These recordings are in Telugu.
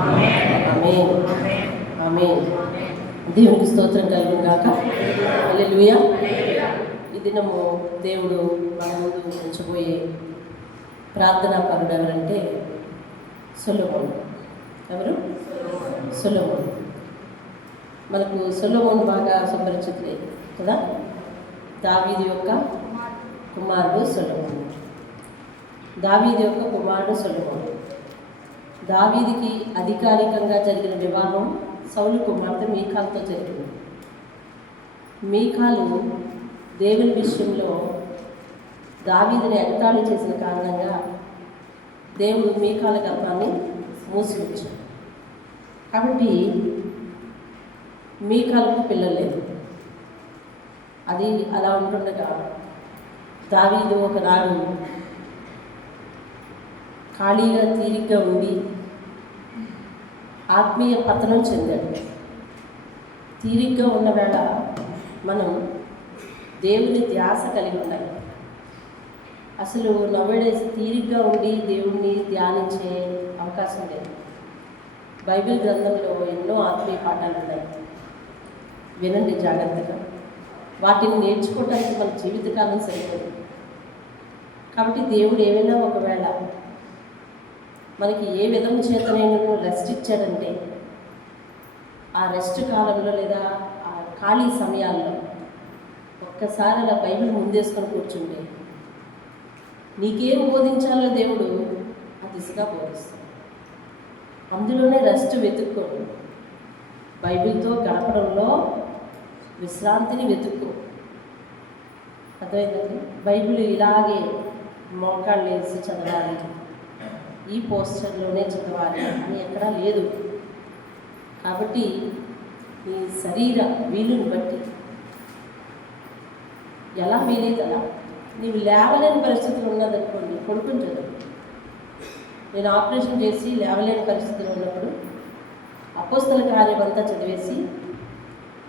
ఆమేన్. ఆమేన్. దేవునికి స్తోత్రం కలుగును గాక. హల్లెలూయా. ఈ దినము దేవుడు మన ముందు ఉంచబోయే ప్రార్థనా పరుడు ఎవరంటే సొలొమోను. ఎవరు? సొలొమోను. మనకు సొలొమోను బాగా సుపరిచితులే కదా. దావీదు యొక్క కుమారుడు సొలొమోను. దావీదు యొక్క కుమారుడు సొలొమోను. దావీదుకి అధికారికంగా జరిగిన వివాహం సౌలు కుమార్తె మీకాలుతో జరిగింది. మీకాలు దేవుని విషయంలో దావీదుని ఎగతాళి చేసిన కారణంగా దేవుడు మీకాల గర్భాన్ని మూసివేశాడు. కాబట్టి మీకాలకు పిల్లలు లేదు. అది అలా ఉంటుండగా దావీదు ఒకనాడు ఖాళీగా తీరిగ్గా ఉండి ఆత్మీయ పతనం చెందాడు. తీరిగ్గా ఉన్న వేళ మనం దేవుని ధ్యాస కలిగి ఉండాలి. అసలు నవ్వేడేసి తీరిగ్గా ఉండి దేవుణ్ణి ధ్యానించే అవకాశం లేదు. బైబిల్ గ్రంథంలో ఎన్నో ఆత్మీయ పాఠాలు ఉన్నాయి. వినండి జాగ్రత్తగా. వాటిని నేర్చుకోవడానికి మన జీవితకాలం సరిపోదు. కాబట్టి దేవుడు ఏమైనా ఒకవేళ మనకి ఏ విధం చేతనైనా రెస్ట్ ఇచ్చాడంటే ఆ రెస్ట్ కాలంలో లేదా ఆ ఖాళీ సమయాల్లో ఒక్కసారి అలా బైబిల్ ముందేసుకొని కూర్చుంటే నీకేం బోధించాలో దేవుడు ఆ దిశగా బోధిస్తాడు. అందులోనే రెస్ట్ వెతుక్కోడు. బైబిల్తో గడపడంలో విశ్రాంతిని వెతుక్కో. అర్థమైందండి. బైబిల్ ఇలాగే మోకాళ్ళు వేసి చదవాలి, ఈ పోస్టర్లోనే చదవాలి అని ఎక్కడా లేదు. కాబట్టి నీ శరీర వీలుని బట్టి ఎలా వీలేదు అలా. నీవు లేవలేని పరిస్థితులు ఉన్నదనుకోండి, పడుకుని చదువు. నేను ఆపరేషన్ చేసి లేవలేని పరిస్థితులు ఉన్నప్పుడు అపోస్తల కార్యం అంతా చదివేసి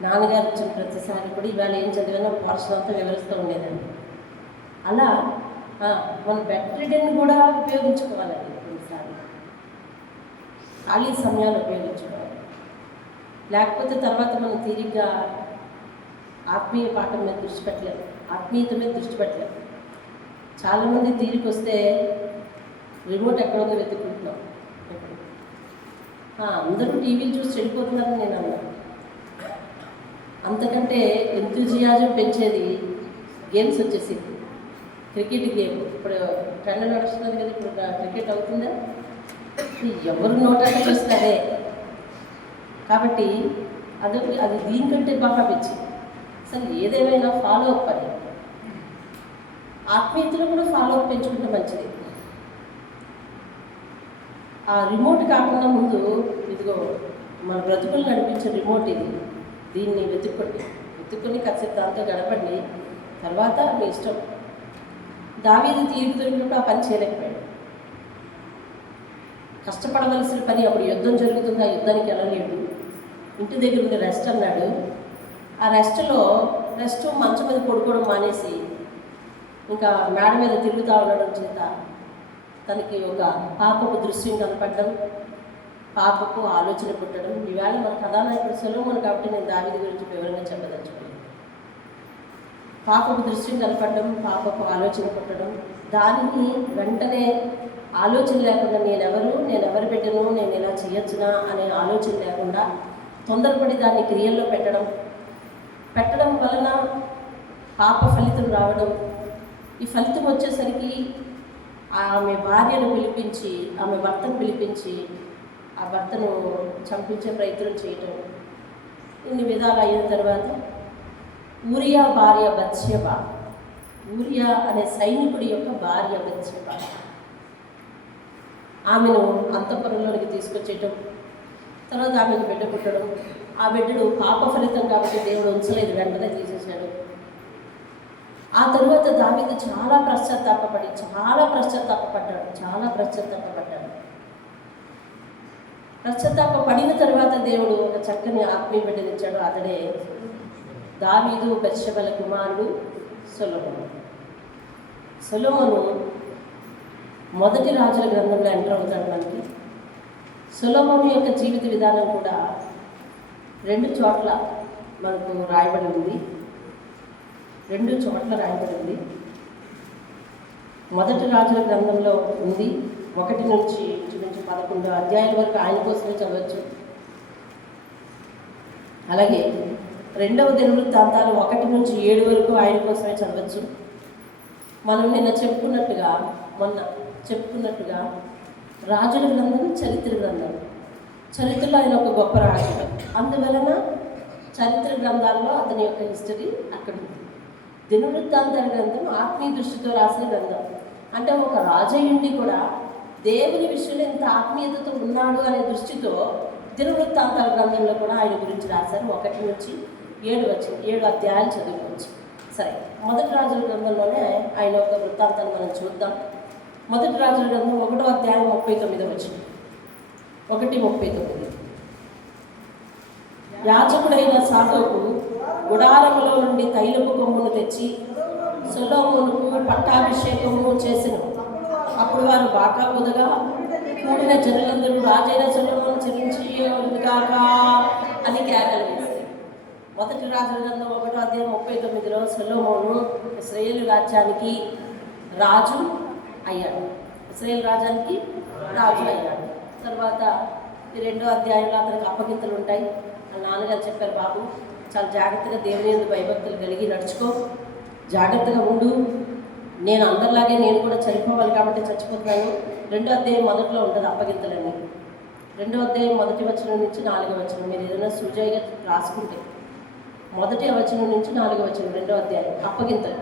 నాన్నగారు వచ్చిన ప్రతిసారి కూడా ఇవాళ ఏం చదివానో పోర్షన్ అంతా వివరిస్తూ ఉండేదాన్ని. అలా మన బెడ్ రిడెన్ కూడా ఉపయోగించుకోవాలండి. కొన్నిసార్లు ఖాళీ సమయాలు ఉపయోగించుకోవాలి. లేకపోతే తర్వాత మనం తీరిగ్గా ఆత్మీయ పాఠం మీద దృష్టి పెట్టలేము, ఆత్మీయత మీద దృష్టి పెట్టలేము. చాలామంది తీరిక వస్తే రిమోట్ ఎక్కడో వెతుక్కుంటున్నాం. అందరూ టీవీలు చూసి చెడిపోతున్నారని నేను అన్నాను. అంతకంటే ఎంతూజియాజం పెంచేది గేమ్స్ వచ్చేసింది. క్రికెట్ గేమ్ ఇప్పుడు ట్రెండ్ నడుస్తున్నది కదా. ఇప్పుడు క్రికెట్ అవుతుందా? ఎవరు నోటాగా చూస్తారే. కాబట్టి అది దీనికంటే బాగా పెంచి అసలు ఏదేమైనా ఫాలో అప్ అని ఆత్మీయతలో కూడా ఫాలో అప్ పెంచుకుంటే మంచిది. ఆ రిమోట్ కాకుండా ముందు ఇదిగో మన బ్రతుకులు నడిపించే రిమోట్ ఇది. దీన్ని వెతుక్కొని కాసేపు దాంతో గడపండి. తర్వాత మీ ఇష్టం. దావీదు తీర్పు దొరికినప్పుడు ఆ పని చేయలేకపోయాడు. కష్టపడవలసిన పని. అప్పుడు యుద్ధం జరుగుతుంది, ఆ యుద్ధానికి వెళ్ళలేడు. ఇంటి దగ్గర ఉండే రెస్ట్ అన్నాడు. ఆ రెస్ట్ మంచం మీద పడుకోవడం మానేసి ఇంకా మేడ మీద తిరుగుతూ ఉండడం చేత తనకి ఒక పాపకు దృశ్యం కనపడడం, పాపకు ఆలోచన పుట్టడం. ఈవేళ మన కథానాయకుడు సొలొమోను కాబట్టి నేను దావీదు గురించి వివరంగా చెప్పదలుచుకున్నాను. పాపకు దృశ్యం కనపడడం, పాపకు ఆలోచన పుట్టడం, దానిని వెంటనే ఆలోచన లేకుండా నేనెవరు పెట్టను, నేను ఇలా చేయొచ్చునా అనే ఆలోచన లేకుండా తొందరపడి దాన్ని క్రియల్లో పెట్టడం వలన పాప ఫలితం రావడం. ఈ ఫలితం వచ్చేసరికి ఆమె భార్యను పిలిపించి, ఆమె భర్తను పిలిపించి ఆ భర్తను చంపించే ప్రయత్నం చేయటం. ఇన్ని విధాలు అయిన తర్వాత ఊరియా భార్య బత్షెబ, ఊరియా అనే సైనికుడి యొక్క భార్య బత్షెబ, ఆమెను అంతఃపురంలోనికి తీసుకొచ్చేయటం. తర్వాత ఆమెకు బిడ్డ పుట్టడం. ఆ బిడ్డడు పాప ఫలితం కాబట్టి దేవుడు ఉంచలేదు, వెంటనే తీసేశాడు. ఆ తరువాత దావీదు చాలా పశ్చాత్తాపడిన తర్వాత దేవుడు ఒక చక్కని ఆత్మీయ బిడ్డనిచ్చాడు. అతడే దావీదు బెత్షెబల కుమారుడు సొలొమోను. సొలొమోను మొదటి రాజుల గ్రంథంలో ఎంటర్ అవుతాడు. మనకి సొలొమోను యొక్క జీవిత విధానం కూడా 2 చోట్ల మనకు రాయబడి ఉంది. 2 చోట్ల రాయబడి ఉంది. మొదటి రాజుల గ్రంథంలో ఉంది. 1 నుంచి 11 అధ్యాయాల వరకు ఆయన కోసమే చదవచ్చు. అలాగే 2వ దినవృత్తాంతాలు 1 నుంచి 7 వరకు ఆయన కోసమే చదవచ్చు. మనం మొన్న చెప్పుకున్నట్టుగా రాజుల గ్రంథం చరిత్ర గ్రంథం. చరిత్రలో ఆయన ఒక గొప్ప రాజు, అందువలన చరిత్ర గ్రంథాల్లో అతని యొక్క హిస్టరీ అక్కడ ఉంది. దినవృత్తాంతాల గ్రంథం ఆత్మీయ దృష్టితో రాసిన గ్రంథం. అంటే ఒక రాజయ్యుండి కూడా దేవుని విషయంలో ఎంత ఆత్మీయతతో ఉన్నాడు అనే దృష్టితో దినవృత్తాంతాల గ్రంథంలో కూడా ఆయన గురించి రాశారు. 1 నుంచి 7 అధ్యాయాలు చదువుకోవచ్చు. సరే, మొదటి రాజుల గ్రంథంలోనే ఆయన ఒక వృత్తాంతాన్ని మనం చూద్దాం. మొదటి రాజుల గ్రంథం 1వ అధ్యాయం 39 వచనం. 1:39. యాజకుడైన సాదోకు గుడారములో నుండి తైలపు కొమ్మును తెచ్చి సొలొమోనుకు పట్టాభిషేకము చేసెను. అప్పుడు వారు బాకా బుదగా కూడిన జనులందరూ రాజైన సొలొమోను చెల్లించిగాక అని కేకలు వేశారు. మొదటి రాజుల గ్రంథం 1వ అధ్యాయం 39లో సొలొమోను ఇశ్రాయేలు రాజ్యానికి రాజు అయ్యాడు. ఇశ్రాయేలు రాజ్యానికి రాజు అయ్యాడు. తర్వాత ఈ 2వ అధ్యాయంలో అతనికి అప్పగింతలు ఉంటాయి. వాళ్ళ నాన్నగారు చెప్పారు, బాబు చాలా జాగ్రత్తగా దేవుని యందు భయభక్తులు కలిగి నడుచుకో, జాగ్రత్తగా ఉండు, నేను అందరిలాగే నేను కూడా చనిపోవాలి కాబట్టి చచ్చిపోతున్నాను. 2వ అధ్యాయం మొదట్లో ఉంటుంది అప్పగింతలన్నీ. 2వ అధ్యాయం 1వ వచనం నుంచి 4వ వచనం. మీరు ఏదైనా సూజైగా రాసుకుంటే 1వ వచనం నుంచి 4వ వచనం 2వ అధ్యాయం అప్పగింతలు.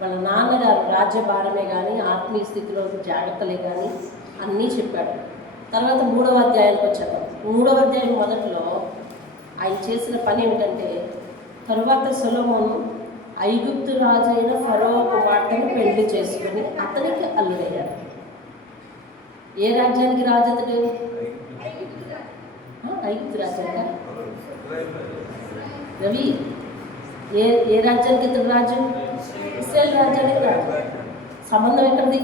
వాళ్ళ నాన్నగారు రాజ్య భారమే కానీ ఆత్మీయ స్థితిలో జాగ్రత్తలే కానీ అన్నీ చెప్పాడు. తర్వాత 3వ అధ్యాయానికి వచ్చాడు. 3వ అధ్యాయం మొదట్లో ఆయన చేసిన పని ఏమిటంటే, తరువాత సొలొమోను ఐగుప్తు రాజైన ఫరో కుమార్తెను పెళ్లి చేసుకుని అతనికి అల్లుడయ్యాడు. ఏ రాజ్యానికి రాజు అతడు? ఐగుప్తు రాజ్యానికి. రవి, ఏ రాజ్యానికి ఇతడు రాజు? ఇశ్రాయేలు రాజ్యానికి రాజు. సంబంధం ఎక్కడిది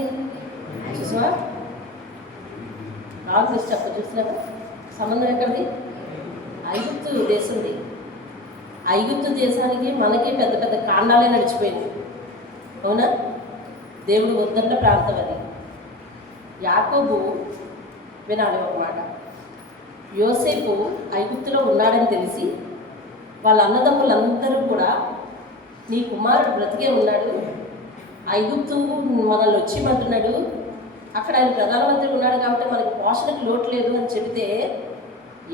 చూసావా? ఆఫీస్ చూసినావా? సంబంధం ఎక్కడిది? ఐగుప్తు దేశంది. ఐగుప్తు దేశానికి మనకి పెద్ద పెద్ద కాండాలే నడిచిపోయింది, అవునా? దేవుడు వద్దన్న ప్రాంతం అది. యాకోబు వినాలి ఒక మాట. యోసేపు ఐగుప్తులో ఉన్నాడని తెలిసి వాళ్ళ అన్నదమ్ములందరూ కూడా, నీ కుమారుడు బ్రతికే ఉన్నాడు, ఐగుప్తు మనల్ని వచ్చిమంటున్నాడు, అక్కడ ఆయన ప్రధానమంత్రి ఉన్నాడు కాబట్టి మనకి పోషణకు లోటు లేదు అని చెబితే,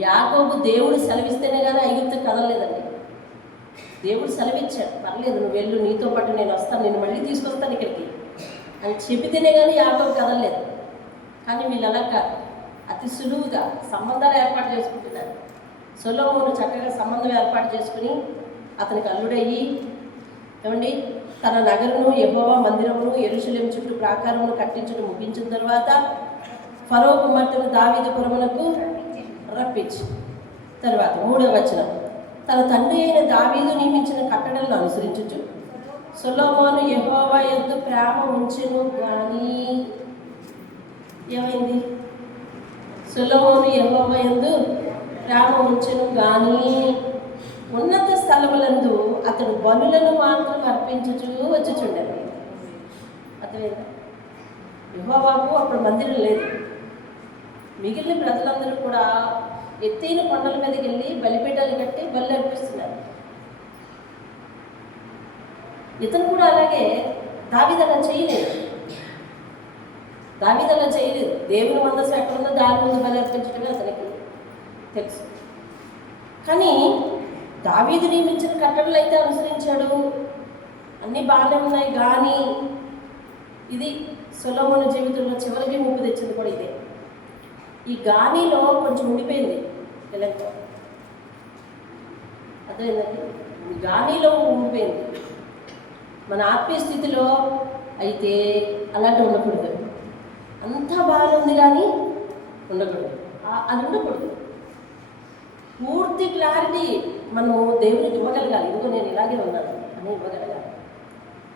యాకోబు దేవుడు సెలవిస్తేనే కానీ ఐగుప్తు కదలలేదండి. దేవుడు సెలవిచ్చాడు, పర్లేదు నువ్వు వెళ్ళు, నీతో పాటు నేను వస్తాను, నేను మళ్ళీ తీసుకొస్తాను ఇక్కడికి అని చెబితేనే కానీ యాకోబు కదలలేదు. కానీ వీళ్ళు అలా కాదు, అతి సులువుగా సంబంధాలు ఏర్పాటు చేసుకుంటున్నారు. సొలొమోను చక్కగా సంబంధం ఏర్పాటు చేసుకుని అతనికి అల్లుడయ్యి, ఏమండి, తన నగరును యెహోవా మందిరమును యెరూషలేము చుట్టూ ప్రాకారమును కట్టించడం ముగించిన తర్వాత ఫరో కుమార్తెను దావీదు పురమునకు రప్పించి, తర్వాత 3వ వచనం, తన తండ్రి అయిన దావీదు నియమించిన కట్టడలను అనుసరించుచు సొలొమోను యెహోవా యందు ప్రేమ ఉంచెను కానీ, ఏమైంది? సొలొమోను యెహోవా యందు ప్రేమ ఉంచెను కానీ ఉన్నత స్థలములందు అతడు బలులను మాత్రం అర్పించుచూ వచ్చుచుండెను. అర్థమైందా? యెహోవాకు అప్పుడు మందిరం లేదు. మిగిలిన ప్రజలందరూ కూడా ఎత్తైన కొండల మీదకి వెళ్ళి బలిపీఠాలు కట్టి బలి అర్పిస్తున్నారు. ఇతను కూడా అలాగే దావీదు అలా చేయలేదు. దేవుని మందసం ఎక్కడుందో దాని ముందు బలి అర్పించడమే అతనికి తెలుసు. కానీ దావీదు నియమించిన కట్టడలు అయితే అనుసరించాడు, అన్నీ బాగానే ఉన్నాయి. కానీ ఇది సొలొమోను జీవితంలో చివరికి ముప్పు తెచ్చింది కూడా ఇదే. ఈ గానిలో కొంచెం ఉండిపోయింది తెలంగాణ, అదేంటండి, గానిలో ఉండిపోయింది. మన ఆత్మీయ స్థితిలో అయితే అలాంటి ఉండకూడదు. అంతా బాగానే ఉంది కానీ ఉండకూడదు, అది ఉండకూడదు. పూర్తి క్లారిటీ మనము దేవునికి ఇవ్వగలగాలి. ఇదిగో నేను ఇలాగే ఉన్నాను అని ఇవ్వగలగాలి.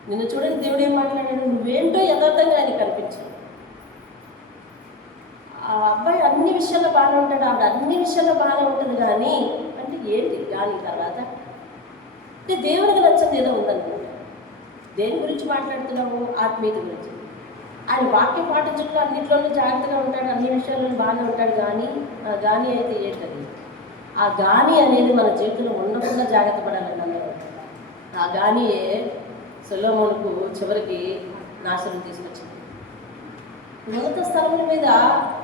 నిన్ను చూడండి, దేవుడు ఏం మాట్లాడాడు, నువ్వేంటో యథార్థంగా ఆయన కనిపించాడు. ఆ అబ్బాయి అన్ని విషయాల్లో బాగానే ఉంటాడు, ఆవిడ అన్ని విషయాల్లో బాగానే ఉంటుంది, కానీ అంటే ఏంటి కానీ తర్వాత అంటే దేవుడికి నచ్చదు ఏదో ఉందనుకుంటా. దేని గురించి మాట్లాడుతున్నాము? ఆత్మీయత గురించి. ఆయన వాక్యం పాటించడంలో అన్నింటిలోనూ జాగ్రత్తగా ఉంటాడు, అన్ని విషయాల్లో బాగానే ఉంటాడు, కానీ ఆ గాని అయితే ఏంటది? ఆ గాని అనేది మన జీవితంలో ఉండకుండా జాగ్రత్త పడాలని అన్నారు. ఆ గానియే సొలొమోనుకు చివరికి నాశనం తీసుకొచ్చింది. ఉన్నత స్థలముల మీద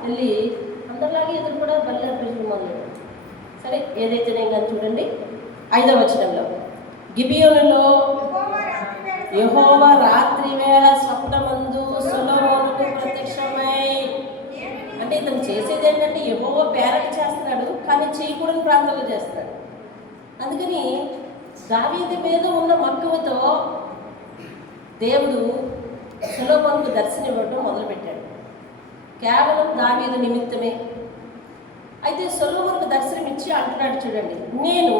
వెళ్ళి అందరిలాగే ఎదురు కూడా బల్లె ప్రజలు మొదలు. సరే, ఏదైతే నేను కానీ చూడండి 5వ వచనంలో, గిబియోనులో యెహోవా రాత్రి వేళ స్వప్నమందు సొలొమోనుకు ప్రత్యక్షమై. అంటే ఇతను చేసేది ఏంటంటే యెహోవా పేరట చేస్తున్నాడు, కానీ చేయకూడని ప్రాంతంలో చేస్తున్నాడు. అందుకని దావీదు మీద ఉన్న మక్కువతో దేవుడు సొలొమోనుకు దర్శనం ఇవ్వడం మొదలుపెట్టాడు, కేవలం దావీదు నిమిత్తమే. అయితే సొలొమోనుకు దర్శనం ఇచ్చి అంటున్నాడు, చూడండి, నేను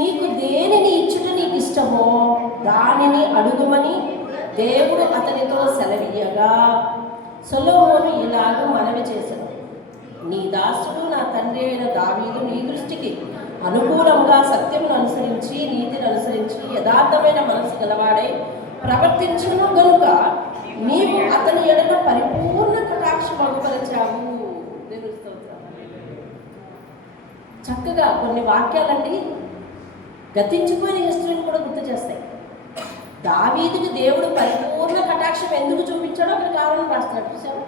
నీకు దేనిని ఇచ్చుట నీకు ఇష్టమో దానిని అడుగుమని దేవుడు అతనితో సెలవీయగా, సొలొమోను ఇలాగ మనవి చేశాడు, నీ దాసుడు నా తండ్రి అయిన దావీదు నీ దృష్టికి అనుకూలంగా సత్యమును అనుసరించి నీతిని అనుసరించి యథార్థమైన మనసు గలవాడై ప్రవర్తించును గనుక నీవు అతని ఎడల పరిపూర్ణ కటాక్షం అనుభవించావు. చక్కగా కొన్ని వాక్యాలండి గతించిపోయిన హిస్టరీని కూడా గుర్తు చేస్తాయి. దావీదుకి దేవుడు పరిపూర్ణ కటాక్షం ఎందుకు చూపించాడో అక్కడ కావాలని రాస్తున్నాడు. చూసాము,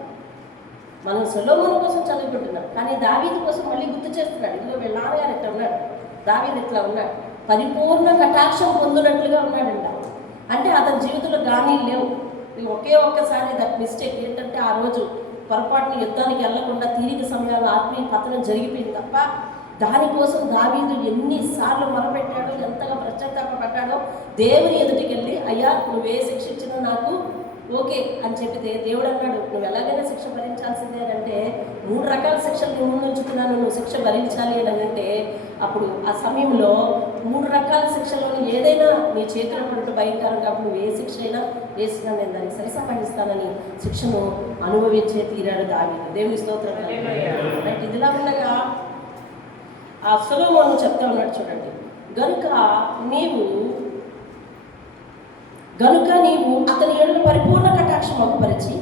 మనం సొలొమోను కోసం చదువుకుంటున్నాం, కానీ దావీదు కోసం మళ్ళీ గుర్తు చేస్తున్నాడు. ఇదిగో వీళ్ళ నాన్నగారు ఇట్లా ఉన్నాడు, దావీదు ఇట్లా ఉన్నాడు, పరిపూర్ణ కటాక్షం పొందినట్లుగా ఉన్నాడంట. అంటే అతని జీవితంలో గానీ లేవు. ఒకే ఒక్కసారి దట్ మిస్టేక్ ఏంటంటే ఆ రోజు పొరపాటున యుద్ధానికి వెళ్లకుండా తీరిక సమయాల్లో ఆత్మీయ పతనం జరిగిపోయింది తప్ప, దానికోసం దావీదు ఎన్నిసార్లు మొరపెట్టాడో, ఎంతగా పశ్చాత్తాపడ్డాడో. దేవుని ఎదుటికి వెళ్ళి, అయ్యా నువ్వు ఏ శిక్ష ఇచ్చినా నాకు ఓకే అని చెప్పితే దేవుడు అన్నాడు, నువ్వు ఎలాగైనా శిక్ష భరించాల్సిందే అని అంటే, 3 రకాల శిక్షలు నీ ముందు ఉంచుతున్నాను, నువ్వు శిక్ష భరించాలి అని అంటే, అప్పుడు ఆ సమయంలో 3 రకాల శిక్షల్లో ఏదైనా నీ చేతిలో పడుతూ భయంకరం కాబట్టి నువ్వు ఏ శిక్ష అయినా వేసినా నేను దానికి సరి సంపాదిస్తానని శిక్షను అనుభవించే తీరాడు దావీదు. దేవుని స్తోత్రం. అంటే ఇదిలా ఉండగా ఆ సొలొమోను చెప్తా ఉన్నాడు, చూడండి, గనుక నీవు అతని ఎడల పరిపూర్ణ కటాక్షం అగుపరిచి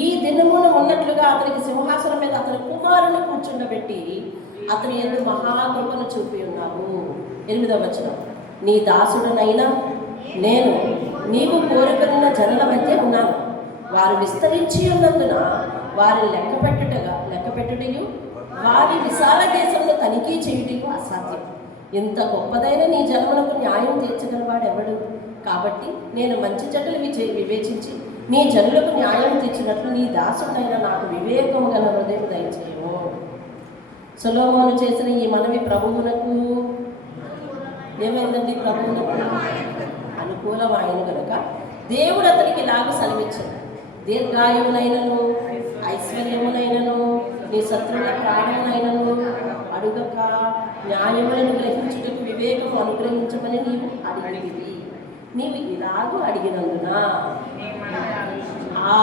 ఈ దినమున ఉన్నట్లుగా అతనికి సింహాసనం మీద అతని కుమారుని కూర్చుండబెట్టి అతని యందు మహాకృపను చూపి ఉన్నావు. 8వ వచనం, నీ దాసుడనైనా నేను నీవు కోరుకున్న జనుల మధ్య ఉన్నాను, వారు విస్తరించి ఉన్నందున వారిని లెక్కపెట్టుటయు వారి విశాల దేశంలో తనిఖీ చేయుటయు అసాధ్యం. ఇంత గొప్పదైన నీ జన్మలకు న్యాయం తీర్చగలవాడు ఎవడు? కాబట్టి నేను మంచి చెడ్డలు వివేచించి నీ జనులకు న్యాయం తీర్చినట్లు నీ దాసుడైన నాకు వివేకము గల హృదయం దయచేయము. సొలొమోను చేసిన ఈ మనవి ప్రభువునకు ఏమైందండి? ప్రభువునకు అనుకూలమైన కనుక దేవుడు అతనికి ఇలాగూ సెలవిచ్చాడు, దీర్ఘాయువునైనను ఐశ్వర్యమునైనను నీ శత్రువుల ప్రాణమునైనను అడుగక న్యాయములను గ్రహించుటకు వివేకము అనుగ్రహించమని నీవు అడిగినవి. నీవు ఇలాగూ అడిగినందున ఆ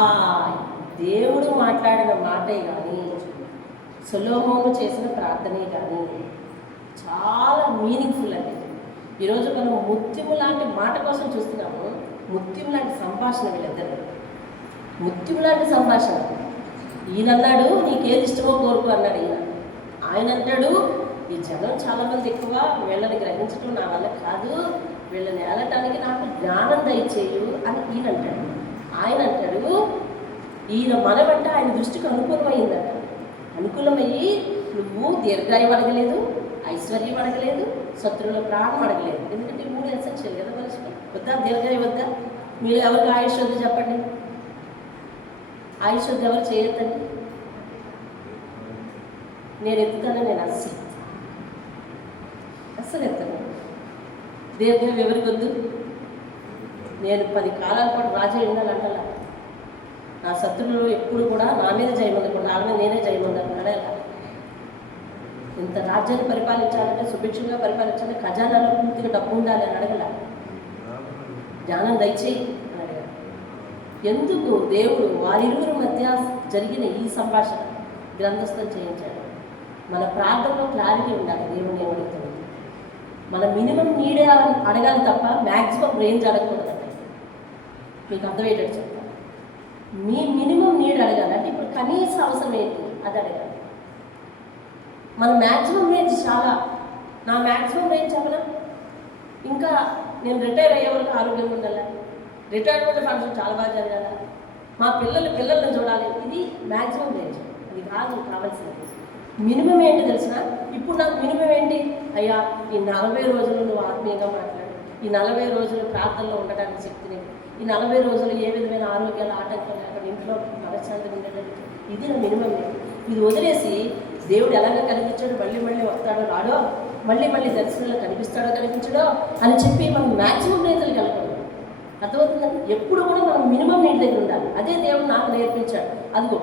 దేవుడు మాట్లాడిన మాటే కానీ సొలొమోను చేసిన ప్రార్థనే కానీ చాలా మీనింగ్ఫుల్ అండి. ఈరోజు మనం ముత్యము లాంటి మాట కోసం చూస్తున్నాము. ముత్యం లాంటి సంభాషణ వీళ్ళిద్దరు, ముత్యం లాంటి సంభాషణ. ఈయన అన్నాడు నీకేది ఇష్టమో కోరుకు అన్నాడు ఈయన. ఆయన అంటాడు ఈ జనం చాలామంది ఎక్కువ, వీళ్ళని గ్రహించడం నా వల్ల కాదు, వీళ్ళని ఏలటానికి నాకు జ్ఞానం దయచేయు అని ఈయన అంటాడు. ఆయన అంటాడు ఈయన మనమంటే ఆయన దృష్టికి అనుకూలమైందట. అనుకూలమయ్యి నువ్వు దీర్ఘాయువు అడగలేదు, ఐశ్వర్యం అడగలేదు, శత్రువుల ప్రాణం అడగలేదు. ఎందుకంటే 3 ఎసెన్షియల్ కదా మనిషికి. వద్దా దీర్ఘాయువు వద్దా? మీరు ఎవరికి ఆయుష్ వద్దు చెప్పండి? ఆయుష్ వద్దు ఎవరు చేయొద్దండి? నేను ఎత్తుతాను, నేను అస్సలు ఎత్తాను. దీర్ఘాయువు ఎవరికి వద్దు? నేను 10 కాలాల పాటు రాజే ఉండాలంటలా. నా శత్రువులు ఎప్పుడు కూడా నా మీద జయమందకుండా, నా మీద నేనే జయమందకుండా. ఇంత రాజ్యాన్ని పరిపాలించాలంటే, సుభిక్షంగా పరిపాలించాలంటే ఖజానాలో పూర్తిగా డబ్బు ఉండాలి అని అడగల. జ్ఞానం దయచేయి అని అడగాలి. ఎందుకు దేవుడు వారిరువురి మధ్య జరిగిన ఈ సంభాషణ గ్రంథస్థం చేయించాడు. మన ప్రార్థనలో క్లారిటీ ఉండాలి. దేవుని ఏమడుగుతుంది, మన మినిమం నీడే అడగాలి తప్ప మ్యాక్సిమం రేంజ్ అడగకూడదండి. మీకు అర్థమయ్యేటట్టు చెప్తాను. మీ మినిమం నీడ్ అడగాలి. అంటే ఇప్పుడు కనీస అవసరం ఏంటి అది అడగాలి. మన మ్యాక్సిమం రేంజ్ చాలా, నా మ్యాక్సిమం రేంజ్ చెప్పనా, ఇంకా నేను రిటైర్ అయ్యే వరకు ఆరోగ్యంగా ఉండాలి, రిటైర్మెంట్ ఫంక్షన్ చాలా బాగా జరగాలి, మా పిల్లల్ని చూడాలి, ఇది మ్యాక్సిమం రేంజ్. అది కాదు కావాల్సింది. మినిమం ఏంటి తెలిసిన? ఇప్పుడు నాకు మినిమం ఏంటి? అయ్యా, ఈ 40 రోజులు నువ్వు ఆత్మీయంగా మాట్లాడు, ఈ 40 రోజులు ప్రార్థనలో ఉండడానికి శక్తిని, ఈ 40 రోజులు ఏ విధమైన ఆరోగ్యాలు ఆటంకం లేకుండా ఇంట్లో మనశ్శాంతిగా ఉండేటట్టు, ఇది నా మినిమం. ఇది వదిలేసి దేవుడు ఎలాగ కనిపించాడు, మళ్ళీ వస్తాడో రాడో, మళ్ళీ దర్శనంలో కనిపిస్తాడో కనిపించడో అని చెప్పి మనం మ్యాక్సిమం రేంజ్లు కలగదు. అర్థమవుతుందండి? ఎప్పుడు కూడా మనం మినిమం నీటి దగ్గర ఉండాలి. అదే దేవుడు నాకు నేర్పించాడు. అదిగో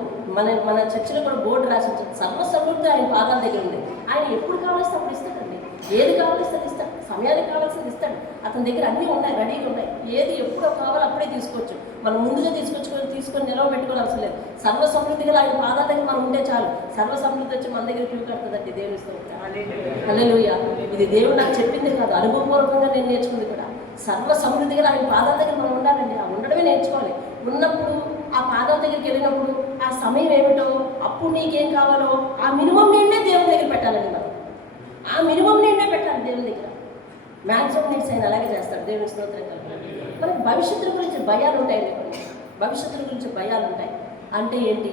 మన చర్చిలో కూడా బోర్డు రాసి ఉంచాడు, సర్వసమృద్ధి ఆయన పాదాల దగ్గర ఉంది. ఆయన ఎప్పుడు కావాల్సి అప్పుడు ఇస్తాడండి. ఏది కావాల్సి అది ఇస్తాడు, సమయానికి కావాల్సింది ఇస్తాడు. అతని దగ్గర అన్నీ ఉన్నాయి, రెడీగా ఉన్నాయి. ఏది ఎప్పుడో కావాలో అప్పుడే తీసుకోవచ్చు. మనం ముందుగా తీసుకొని నిలవ పెట్టుకోవాలి అవసరం లేదు. సర్వసమృద్ధిగా ఆయన పాదాల దగ్గర మనం ఉంటే చాలు. సర్వసమృద్ధి వచ్చి మన దగ్గర క్యూ కడుతుందండి. దేవుని స్తోత్రం. హల్లెలూయా. ఇది దేవుడు నాకు చెప్పింది కాదు, అనుభవపూర్వకంగా నేను నేర్చుకుంది కూడా. సర్వ సమృద్ధిగా ఆయన పాదాల దగ్గర మనం ఉండాలండి. ఆ ఉండడమే నేర్చుకోవాలి. ఉన్నప్పుడు ఆ పాదాల దగ్గరికి వెళ్ళినప్పుడు ఆ సమయం ఏమిటో, అప్పుడు నీకేం కావాలో ఆ మినిమం నీడే దేవుని దగ్గర పెట్టాలండి. మనం ఆ మినిమం నీడే పెట్టాలి దేవుని దగ్గర. మ్యాక్సిమం నీడ్స్ ఆయన అలాగే చేస్తాడు. దేవుని స్తోత్రం కలుగుతుంది. మనకి భవిష్యత్తు గురించి భయాలు ఉంటాయండి. భవిష్యత్తు గురించి భయాలు ఉంటాయి. అంటే ఏంటి?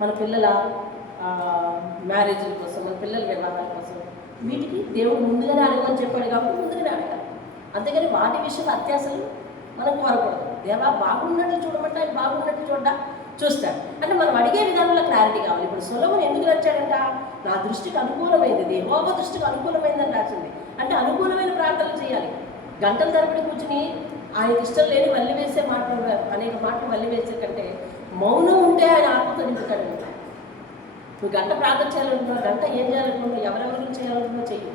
మన పిల్లల మ్యారేజ్ల కోసం, మన పిల్లల వివాహాల కోసం, వీటికి దేవుడు ముందుగానే అడగమని చెప్పాడు కాబట్టి ముందుగానే అడగాలి. అంతేగాని వాటి విషయం అత్యాశలు మనం కోరకూడదు. దేవా బాగున్నట్టు చూడమంటే ఆయన బాగున్నట్టు చూస్తాడు. అంటే మనం అడిగే విధానంలో క్లారిటీ కావాలి. ఇప్పుడు సొలొమోను ఎందుకు నచ్చాడంట? నా దృష్టికి అనుకూలమైంది, యెహోవా దృష్టికి అనుకూలమైందని రాసింది. అంటే అనుకూలమైన ప్రార్థనలు చేయాలి. గంటల తరబడి కూర్చుని ఆయనకి ఇష్టం లేని వల్లి వేసే మాటలు, అనేక మాటలు వల్లి వేసే కంటే మౌనం ఉంటే ఆయన ఆత్మతో నింపుతాడు. నువ్వు గంట ప్రార్థన చేయాలనుకున్నావు, గంట ఏం చేయాలనుకున్నావు, ఎవరెవరి గురించి చేయాలనుకున్నావు చెయ్యి.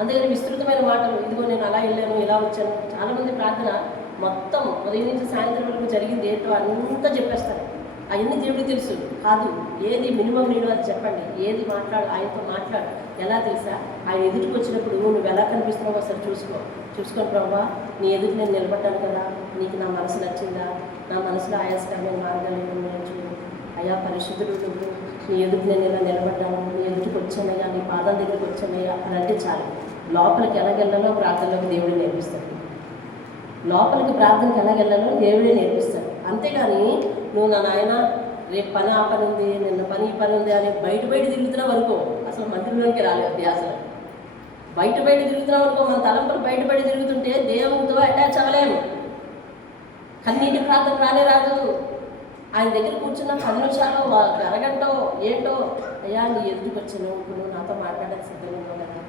అందుకని విస్తృతమైన మాటలు, ఇదిగో నేను అలా వెళ్ళాను, ఇలా వచ్చాను. చాలామంది ప్రార్థన మొత్తం ఉదయం నుంచి సాయంత్రం వరకు జరిగింది ఏంటో అంతా చెప్పేస్తారు. అవన్నీ దేవుడికి తెలుసు. కాదు, ఏది మినిమం నీడు అది చెప్పండి. ఏది ఆయనతో మాట్లాడు. ఎలా తెలుసా? ఆయన ఎదుటికి వచ్చినప్పుడు నువ్వు ఎలా కనిపిస్తున్నావు ఒకసారి చూసుకొని ప్రభా, నీ ఎదుటి నేను నిలబడ్డాను కదా, నీకు నా మనసు నచ్చిందా, నా మనసులో ఆయాస్కరమైన మార్గాలు చూడు, అయా పరిశుద్ధుడు నువ్వు, నీ ఎదుటి నేను ఇలా నిలబడ్డాను, నీ ఎదుటికి వచ్చానయ్యా, నీ పాదాల దగ్గరికి వచ్చానయ్యా అని అంటే చాలు. లోపలికి ఎలాగెళ్ళాలో ప్రార్థనలోకి దేవుడే నేర్పిస్తాడు. లోపలికి ప్రార్థనకి ఎలాగెళ్ళాలో దేవుడే నేర్పిస్తాడు. అంతేగాని నువ్వు నా నాయన రేపు పని ఆ పని ఉంది, నిన్న పని ఈ పని ఉంది అని బయట తిరుగుతున్నావు అనుకో, అసలు మందిరంలోకి రాలేదు అభ్యాసం. బయట తిరుగుతున్నావు అనుకో, మన తలంపులు బయట తిరుగుతుంటే దేవునితో అటాచ్ అవ్వలేము. కన్నీటి ప్రార్థన రాదు. ఆయన దగ్గర కూర్చున్న 10 నిమిషాలు, అరగంటో ఏంటో, అయ్యా నీ ఎదుటికి వచ్చాను, నువ్వు నాతో మాట్లాడడానికి సిద్ధంగా ఉన్నావు కదా,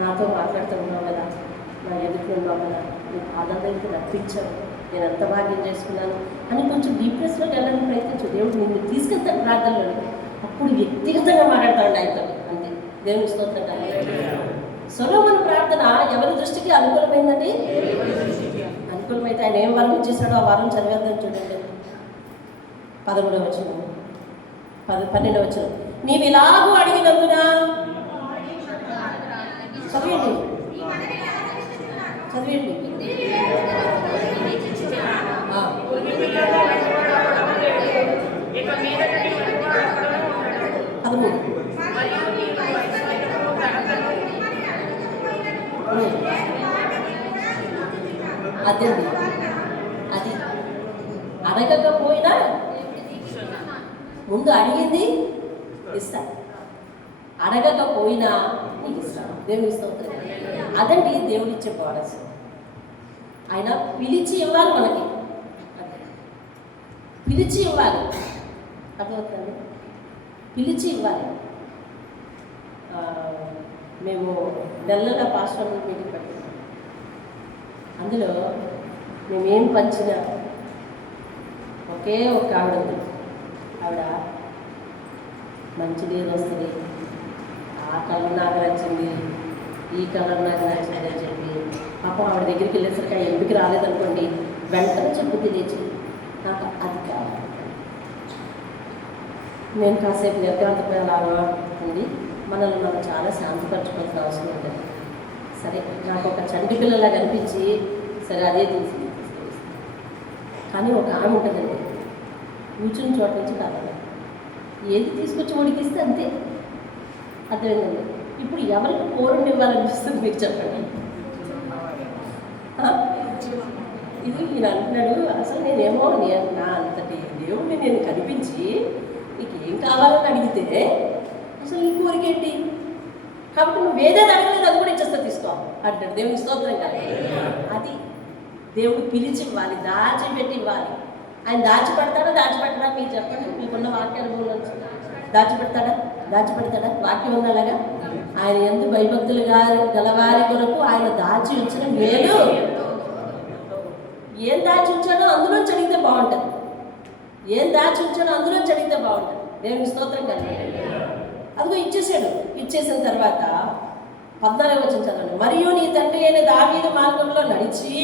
నాతో మాట్లాడుతూ ఉన్నావు కదా, నా ఎదుటి ఉన్నావు కదా, నీ పాదాల దగ్గరికి నప్పించావు, నేను ఎంత భాగ్యం చేసుకున్నాను అని కొంచెం డీప్నెస్లోకి వెళ్ళడానికి ప్రయత్నించు. దేవుడు నిన్ను తీసుకెళ్తాడు ప్రార్థనలో. అప్పుడు వ్యక్తిగతంగా మాట్లాడతాడు ఆయనతో. అంతే. దేవుని స్తోత్రం. సొలొమోను ప్రార్థన ఎవరి దృష్టికి అనుకూలమైందండి? అనుకూలమైతే ఆయన ఏం వరం ఇచ్చేసాడో ఆ వరం చదివేద్దాం చూడండి. 11వ వచనం, 12వ వచనం. నీవు ఇలాగూ అడిగినందున చదివండి. అదే అది అడగకపోయినా ముందు అడిగింది ఇస్తా, అడగకపోయినా నీకు ఇస్తాను. దేవుని స్తోత్రం. అదండి దేవుడు ఇచ్చే బోనస్. ఆయన పిలిచి ఇవ్వాలి మనకి, పిలిచి ఇవ్వాలి. అర్థమవుతుంది? పిలిచి ఇవ్వాలి. మేము నెలగా పాస్టర్ మీటింగ్ పెట్టాం. అందులో మేమేం పంచినా ఒకే ఒక ఆవిడ ఉంది. ఆవిడ మంచి నీరు వస్తుంది, ఆ కలర్ నాకు నచ్చింది, ఈ కలర్ నాకు నచ్చింది అని చెప్పి పాపం ఆవిడ దగ్గరికి వెళ్ళేసరికి ఆ ఎంపిక రాలేదనుకోండి, వెంటనే చెప్పు తెలియచి నాకు అది కావాలి. నేను కాసేపు నిర్గాంతపోయేలాగా ఉంది. మనల్ని మనం చాలా శాంతిపరచుకోవాల్సిన అవసరం ఉంటుంది. సరే, నాకు ఒక చంటి పిల్లలా కనిపించి సరే అదే తీసుకు కానీ ఒక ఆమె ఉంటుందండి, కూర్చుని చోట నుంచి కాదు ఏది తీసుకొచ్చి ఉడికిస్తే అంతే. అర్థమైందండి. ఇప్పుడు ఎవరికి కోరుని ఇవ్వాలనిపిస్తుంది మీరు చెప్పండి. ఇది ఈయన అంటున్నాడు, అసలు నేనేమో నా అంతటి దేవుడిని నేను కనిపించి నీకు ఏం కావాలని అడిగితే అసలు నీ కోరికేంటి, కాబట్టి నువ్వు ఏదైనా అడగలేదు అది కూడా ఇచ్చేస్తా తీసుకో అంటాడు. దేవుని స్తోత్రం కాదు. అది దేవుడు పిలిచి ఇవ్వాలి, దాచిపెట్టి ఇవ్వాలి. ఆయన దాచిపెడతాడా దాచిపెట్టడా మీరు చెప్పండి. మీకున్న వాక్యానుభవం దాచిపెడతాడా వాక్యం ఉన్నలాగా ఆయన ఎందుకు భయభక్తులు గలవారి కొరకు ఆయన దాచి ఉంచిన మేలు. ఏం దాచి ఉంచాడో అందులో చదివితే బాగుంటుంది. అందులో చదివితే బాగుంటుంది. దేవుని స్తోత్రం కలిగి అదిగో ఇచ్చేసాడు. ఇచ్చేసిన తర్వాత 14వ వచనం చదవండి. మరియు నీ తండ్రి అయిన దావీదు మార్గంలో నడిచి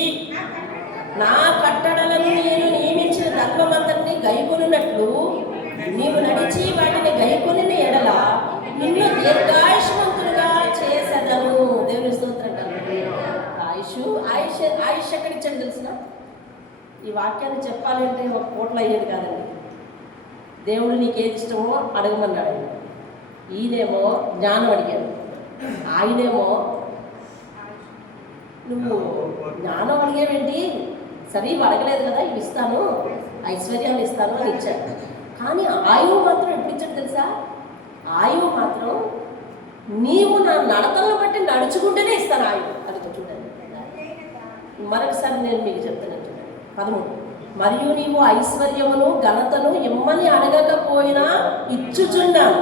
నా కట్టడలను నేను నియమించిన ధర్మమంతటిని గైకొనున్నట్లు నీవు నడిచి వాటిని గైకొనిన ఎడల నిన్ను దీర్ఘాయుష్మంతులుగా చేసేదను. దేవుని స్తోత్రం కలిగి ఆయుష్ ఎక్కడిచ్చాడు తెలిసిన? ఈ వాక్యాన్ని చెప్పాలంటే ఒక కోట్లో అయ్యేది కాదండి. దేవుడు నీకేది ఇష్టమో అడగమన్నాడు. ఈయనేమో జ్ఞానం అడిగాడు, ఆయనేమో నువ్వు జ్ఞానం అడిగేవేంటి, సరే ఇవి అడగలేదు కదా ఇవి ఇస్తాను, ఐశ్వర్యాన్ని ఇస్తాను అని ఇచ్చాడు. కానీ ఆయువు మాత్రం ఎప్పుడు ఇచ్చాడు తెలుసా? ఆయువు మాత్రం నీవు నా నడతలను బట్టి నడుచుకుంటేనే ఇస్తాను ఆయువు. అది చూడండి, మరొకసారి నేను మీకు చెప్తాను చూడండి. 13. మరియు నీవు ఐశ్వర్యమును ఘనతను ఇమ్మని అడగకపోయినా ఇచ్చుచున్నాను.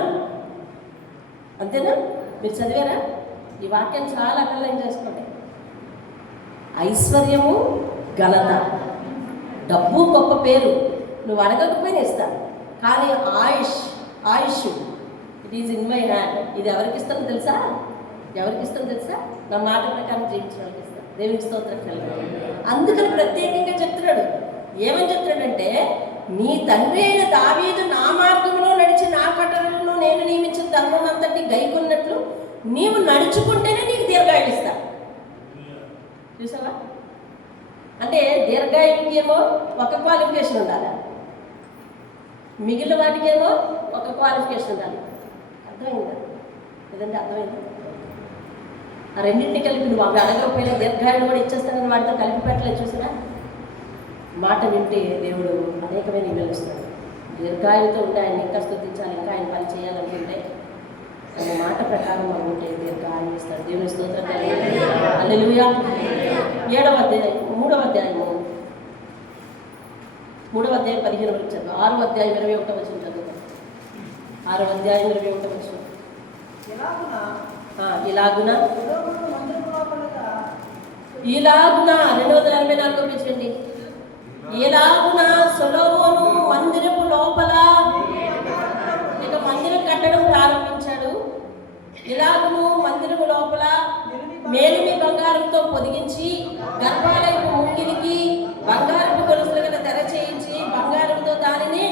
అంతేనా? మీరు చదివారా? ఈ వాక్యం చాలా అండర్లైన్ చేసుకోండి. ఐశ్వర్యము, ఘనత, డబ్బు గొప్ప పేరు నువ్వు అడగకపోయినా ఇస్తాను. కానీ Ayush it is in my hand. ఇది ఎవరికి ఇస్తాను తెలుసా? నా మాట ప్రకారం జీవించడానికి ఇస్తాను. దేవునికి స్తోత్రం కలుగుతుంది. అందుకని ప్రత్యేకంగా చెప్తున్నాడు. ఏమని చెప్తున్నాడంటే, నీ తండ్రి అయిన దావీదు నా మార్గంలో నడిచి నా కట్టడలను నేను నియమించిన ధర్మం అంతటి గైకొన్నట్లు నీవు నడుచుకుంటేనే నీకు దీర్ఘాయువు ఇస్తా. చూసావా? అంటే దీర్ఘాయువుకేమో ఒక క్వాలిఫికేషన్ ఉండాలి, మిగిలిన వాటికేమో ఒక క్వాలిఫికేషన్ ఉండాలి. అర్థమైందా? లేదంటే అర్థమైందా? ఆ రెండింటిని కలిపి నువ్వు అవి అడగకపోయినా దీర్ఘాయువు కూడా ఇచ్చేస్తానని వాటితో కలిపి పెట్టలేదు. చూసినా? మాట వింటే దేవుడు అనేకమైన ఇవ్వలుస్తాడు. దీర్ఘాయువుతో ఉంటే ఆయన ఇంకా స్తుతించాలి, ఇంకా ఆయన పని చేయాలనుకుంటే ఆయన మాట ప్రకారం మనం ఉంటే దీర్ఘాయువు ఇస్తాడు. దేవుని స్తోత్రం. హల్లెలూయా. 7వ అధ్యాయం 3వ అధ్యాయము 3వ అధ్యాయం 15 వరకు చదువు. 6వ అధ్యాయం 21వ వచనం చదువు. 6వ అధ్యాయం 21వ వచనం. ఇలాగున 284 పెంచండి. ఇలాగున సొలొమోను మందిరపు లోపల ఇక మందిరం కట్టడం ప్రారంభించాడు. ఇలాగును మందిరము లోపల మేలిమి బంగారంతో పొదిగించి గర్భాలయపు ముంగిలికి బంగారపు గొలుసులు గల తెర చేయించి బంగారంతో దానిని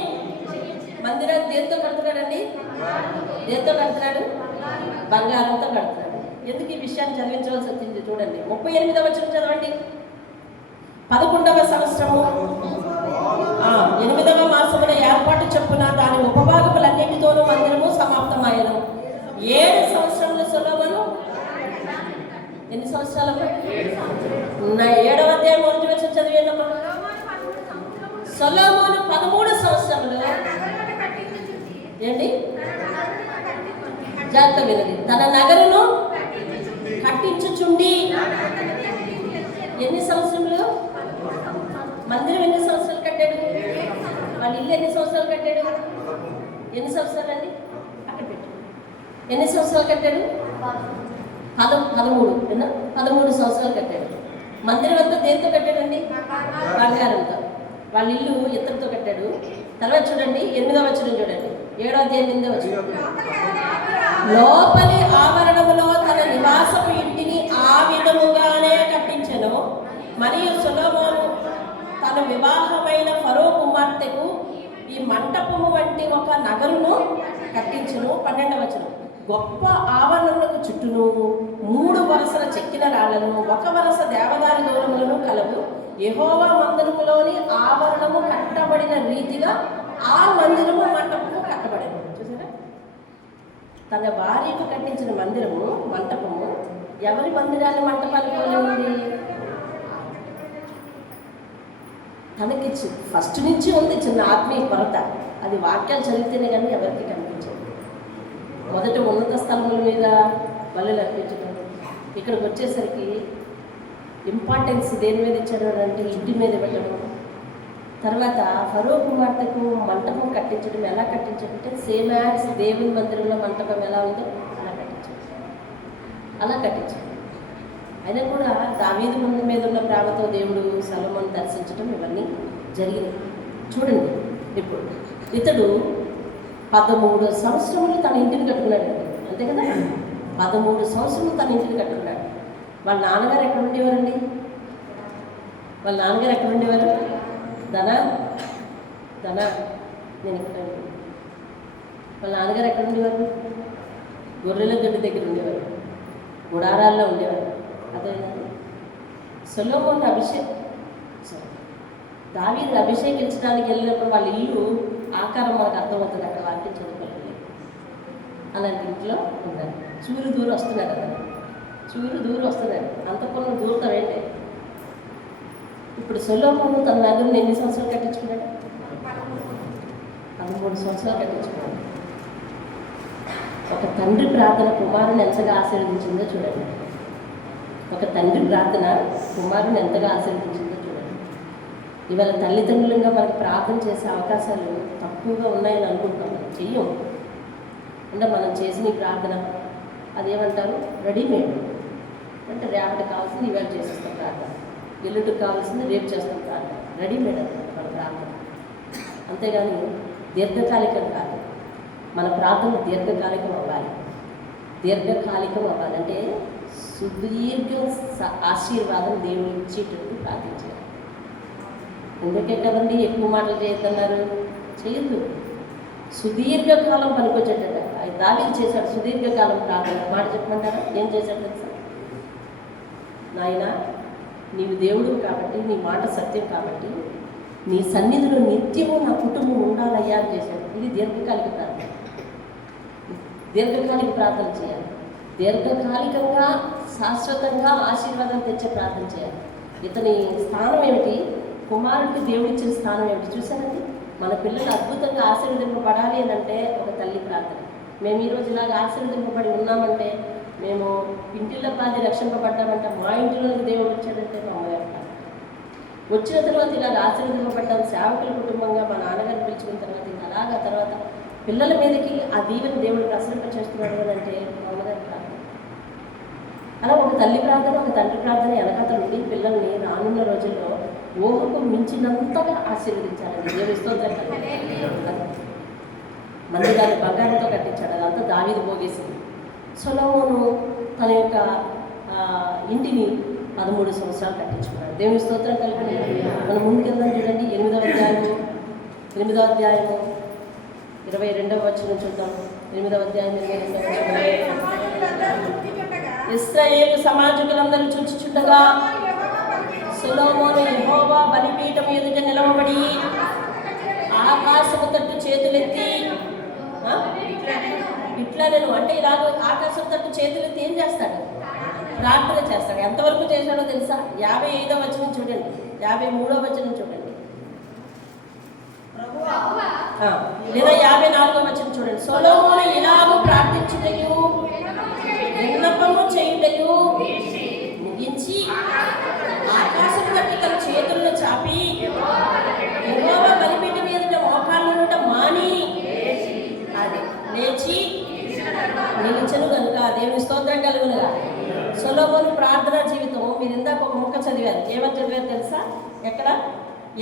మందిరం దేంతో కడుతున్నాడండి? బంగారంతో కడుతున్నాడు. ఎందుకు ఈ విషయాన్ని చదివించవలసి వచ్చింది చూడండి. 38వ వచనం చదవండి. 11వ సంవత్సరము 8వ మాసమున ఏర్పాటు చొప్పున దాని ఉపభాగములన్నిటితోనూ మందిరము సమాప్తమాయను. 7 సంవత్సరముల సొలొమోను ఎన్ని సంవత్సరాలకు? 7వ అధ్యాయం 1వ వచనం చదివేటప్పుడు సొలొమోను 13 సంవత్సరములు ఏంటి? జాగ్రత్త వినది. తన నగరును కట్టించుచుండి ఎన్ని సంవత్సరములు? మందిరం ఎన్ని సంవత్సరాలు కట్టాడు? వాళ్ళ ఇల్లు ఎన్ని సంవత్సరాలు కట్టాడు? ఎన్ని సంవత్సరాలు అండి? అక్కడ పెట్టు. ఎన్ని సంవత్సరాలు కట్టాడు? 13 సంవత్సరాలు కట్టాడు. మందిరం అంతా దేంతో కట్టాడండి? బంగారంతో. వాళ్ళ ఇల్లు ఇత్తడితో కట్టాడు. తర్వాత చూడండి 8వ వచనం చూడండి. 7వ అధ్యాయం 8వ వచనం. లోపలి ఆవరణములో తన నివాసపు ఇంటిని ఆ విధముగానే కట్టించెను. మరియు సొలొమోను తన వివాహమైన ఫరో కుమార్తెకు ఈ మంటపము వంటి ఒక నగరును కట్టించును. 12వ వచనం, గొప్ప ఆవరణలకు చుట్టూను 3 వరసల చెక్కిన రాళ్లను 1 వరస దేవదారు దూరములను కలవు. యెహోవా మందిరములోని ఆవరణము కట్టబడిన రీతిగా ఆ మందిరము మంటపము కట్టబడింది. చూసారా, తన భార్యకు కట్టించిన మందిరము మంటపము ఎవరి మందిరాన్ని మంటపాన్ని పోలే ఉంది? తనకి ఫస్ట్ నుంచి ఉంది చిన్న ఆత్మీయ కొరత. అది వాక్యాలు చదివితేనే కానీ ఎవరికి కనిపించదు. మొదట ఉన్నత స్థలముల మీద బలులు అర్పించడం, ఇక్కడికి వచ్చేసరికి ఇంపార్టెన్స్ దేని మీద ఇచ్చాడు అంటే ఇంటి మీద పెట్టడం. తర్వాత ఫరో కుమార్తెకు మంటపం కట్టించడం. ఎలా కట్టించాడంటే సేమ్ యాజ్ దేవుని మందిరంలో మంటపం ఎలా ఉందో అలా కట్టించాడు. అయినా కూడా దావీదు ముందు మీద ఉన్న ప్రేమతో దేవుడు సొలొమోను దర్శించడం ఇవన్నీ జరిగినాయి. చూడండి, ఇప్పుడు ఇతడు 13 సంవత్సరములు తన ఇంటిని కట్టుకున్నాడు. అంతే కదా, 13 సంవత్సరములు తన ఇంటిని కట్టుకున్నాడు. వాళ్ళ నాన్నగారు ఎక్కడ ఉండేవారండి? వాళ్ళ నాన్నగారు ఎక్కడ ఉండేవారు? నేను ఇక్కడ. వాళ్ళ నాన్నగారు ఎక్కడ ఉండేవారు? గొర్రెల గడ్డి దగ్గర ఉండేవారు, గుడారాల్లో ఉండేవారు. అదే సొలొమోను దావీదుని అభిషేకించడానికి వెళ్ళినప్పుడు వాళ్ళ ఇల్లు ఆకారం మనకు అర్థమవుతుంది. అక్కడ వాక్యం చదువుకోలేదు. అలాంటి ఇంట్లో ఉన్నారు. చూరు దూరం వస్తున్నారు కదా, చూరు దూరం వస్తున్నారు. అంతకున్న దూరం ఏంటి? ఇప్పుడు సొలొమోను తన నగరుని ఎన్ని సంవత్సరాలు కట్టించుకున్నాడు? 13 సంవత్సరాలు కట్టించుకున్నాడు. ఒక తండ్రి ప్రార్థన కుమారుని ఎంతగా ఆశీర్వదించిందో చూడండి. ఒక తండ్రి ప్రార్థన కుమారుని ఎంతగా ఆశీర్వదించిందో చూడండి. ఇవాళ తల్లిదండ్రులుగా మనకి ప్రార్థన చేసే అవకాశాలు తక్కువగా ఉన్నాయని అనుకుంటాం. మనం చెయ్యం. అంటే మనం చేసిన ప్రార్థన అదేమంటారు, రెడీమేడ్. అంటే రేపటికి కావాల్సింది ఇవాళ చేసేస్తాం ప్రార్థన, ఎల్లుడికి కావాల్సింది రేపు చేస్తాం ప్రార్థన. రెడీమేడ్ అంటారు మన ప్రార్థన. అంతేగాని దీర్ఘకాలికం కాదు. మన ప్రార్థన దీర్ఘకాలికం అవ్వాలి. దీర్ఘకాలికం అవ్వాలంటే సుదీర్ఘ ఆశీర్వాదం దేవుడు ఇచ్చేటట్టు ప్రార్థించాలి. ఎందుకే కదండి ఎక్కువ మాటలు చేయొద్దన్నారు? చేయొద్దు. సుదీర్ఘకాలం పనికొచ్చేటట్టు దావీదు చేశాడు. సుదీర్ఘకాలం ప్రార్థన మాట చెప్పమంటారా? ఏం చేశాడు తెలుసా? నాయనా, నీవు దేవుడు కాబట్టి, నీ మాట సత్యం కాబట్టి, నీ సన్నిధిలో నిత్యము నా కుటుంబం ఉండాలయ్యా అని చేశాడు. ఇది దీర్ఘకాలిక ప్రార్థన. దీర్ఘకాలిక ప్రార్థన చేయాలి. దీర్ఘకాలికంగా శాశ్వతంగా ఆశీర్వాదం తెచ్చే ప్రార్థన చేయాలి. ఇతని స్థానం ఏమిటి? కుమారుడికి దేవుడిచ్చిన స్థానం ఏమిటి చూసారండి? మన పిల్లలు అద్భుతంగా ఆశీర్వదింపబడాలి అని అంటే ఒక తల్లి ప్రార్థన. మేము ఈరోజు ఇలాగ ఆశీర్వదింపబడి ఉన్నామంటే, మేము ఇంటిలో పాది రక్షింపబడ్డామంటే, మా ఇంటిలోకి దేవుడు వచ్చాడంటే మా అమ్మగారు వచ్చిన తర్వాత ఇలాగ ఆశీర్వదింపబడ్డాం. సేవకుల కుటుంబంగా మా నాన్నగారు పిలుచుకున్న తర్వాత ఇంకా అలాగా తర్వాత పిల్లల మీదకి ఆ దీవెన దేవుడు ప్రసరింప చేస్తున్నాడు అని అంటే మా అమ్మగారి ప్రార్థన. అలా ఒక తల్లి ప్రార్థన, ఒక తండ్రి ప్రార్థన వెనకాతల నుండి పిల్లల్ని రానున్న రోజుల్లో ఊహకు మించినంతగా ఆశీర్వదించాలండి. దేవుని స్తోత్రం. మందిరాన్ని బంగారంతో కట్టించాడు. అదంతా దావీదు పోగేసింది. సొలొమోను తన యొక్క ఇంటిని 13 సంవత్సరాలు కట్టించుకున్నాడు. దేవుని స్తోత్రం కలిపి మనం ముందుకెళ్దాం. చూడండి 8వ అధ్యాయము 22వ వచనం చూద్దాం. 8వ అధ్యాయం 22వ వచనం. ఇశ్రాయేలు సమాజకులందరూ చూచుచుండగా సొలొమోను యెహోవా బలిపీఠం ఎదుట నిలవబడి ఆకాశము తట్టు చేతులెత్తి ఇట్లా నేను అంటే ఇలాగ ఆకాశం తట్టు చేతులెత్తి ఏం చేస్తాడు? ప్రార్థన చేస్తాడు. ఎంతవరకు చేశాడో తెలుసా? 55వ వచనం చూడండి, 53వ వచనం చూడండి, లేదా 54వ వచనం చూడండి. సొలొమోను ఇలాగ ప్రార్థించుటయు విన్నపము చేయుటయు ముగించి ఆకాశం తట్టు తన చేతులను చాపి యెహోవా బలిపీఠం ఎదుట మోకాళ్ళు ఉంట మాని అది లేచి నిలిచెను కనుక దేవుని స్తోత్రం కలుగునుగా. సొలొమోను ప్రార్థనా జీవితం మీరు ఇందాక ఒక ముక్క చదివారు. ఏమని చదివారు తెలుసా? ఎక్కడ?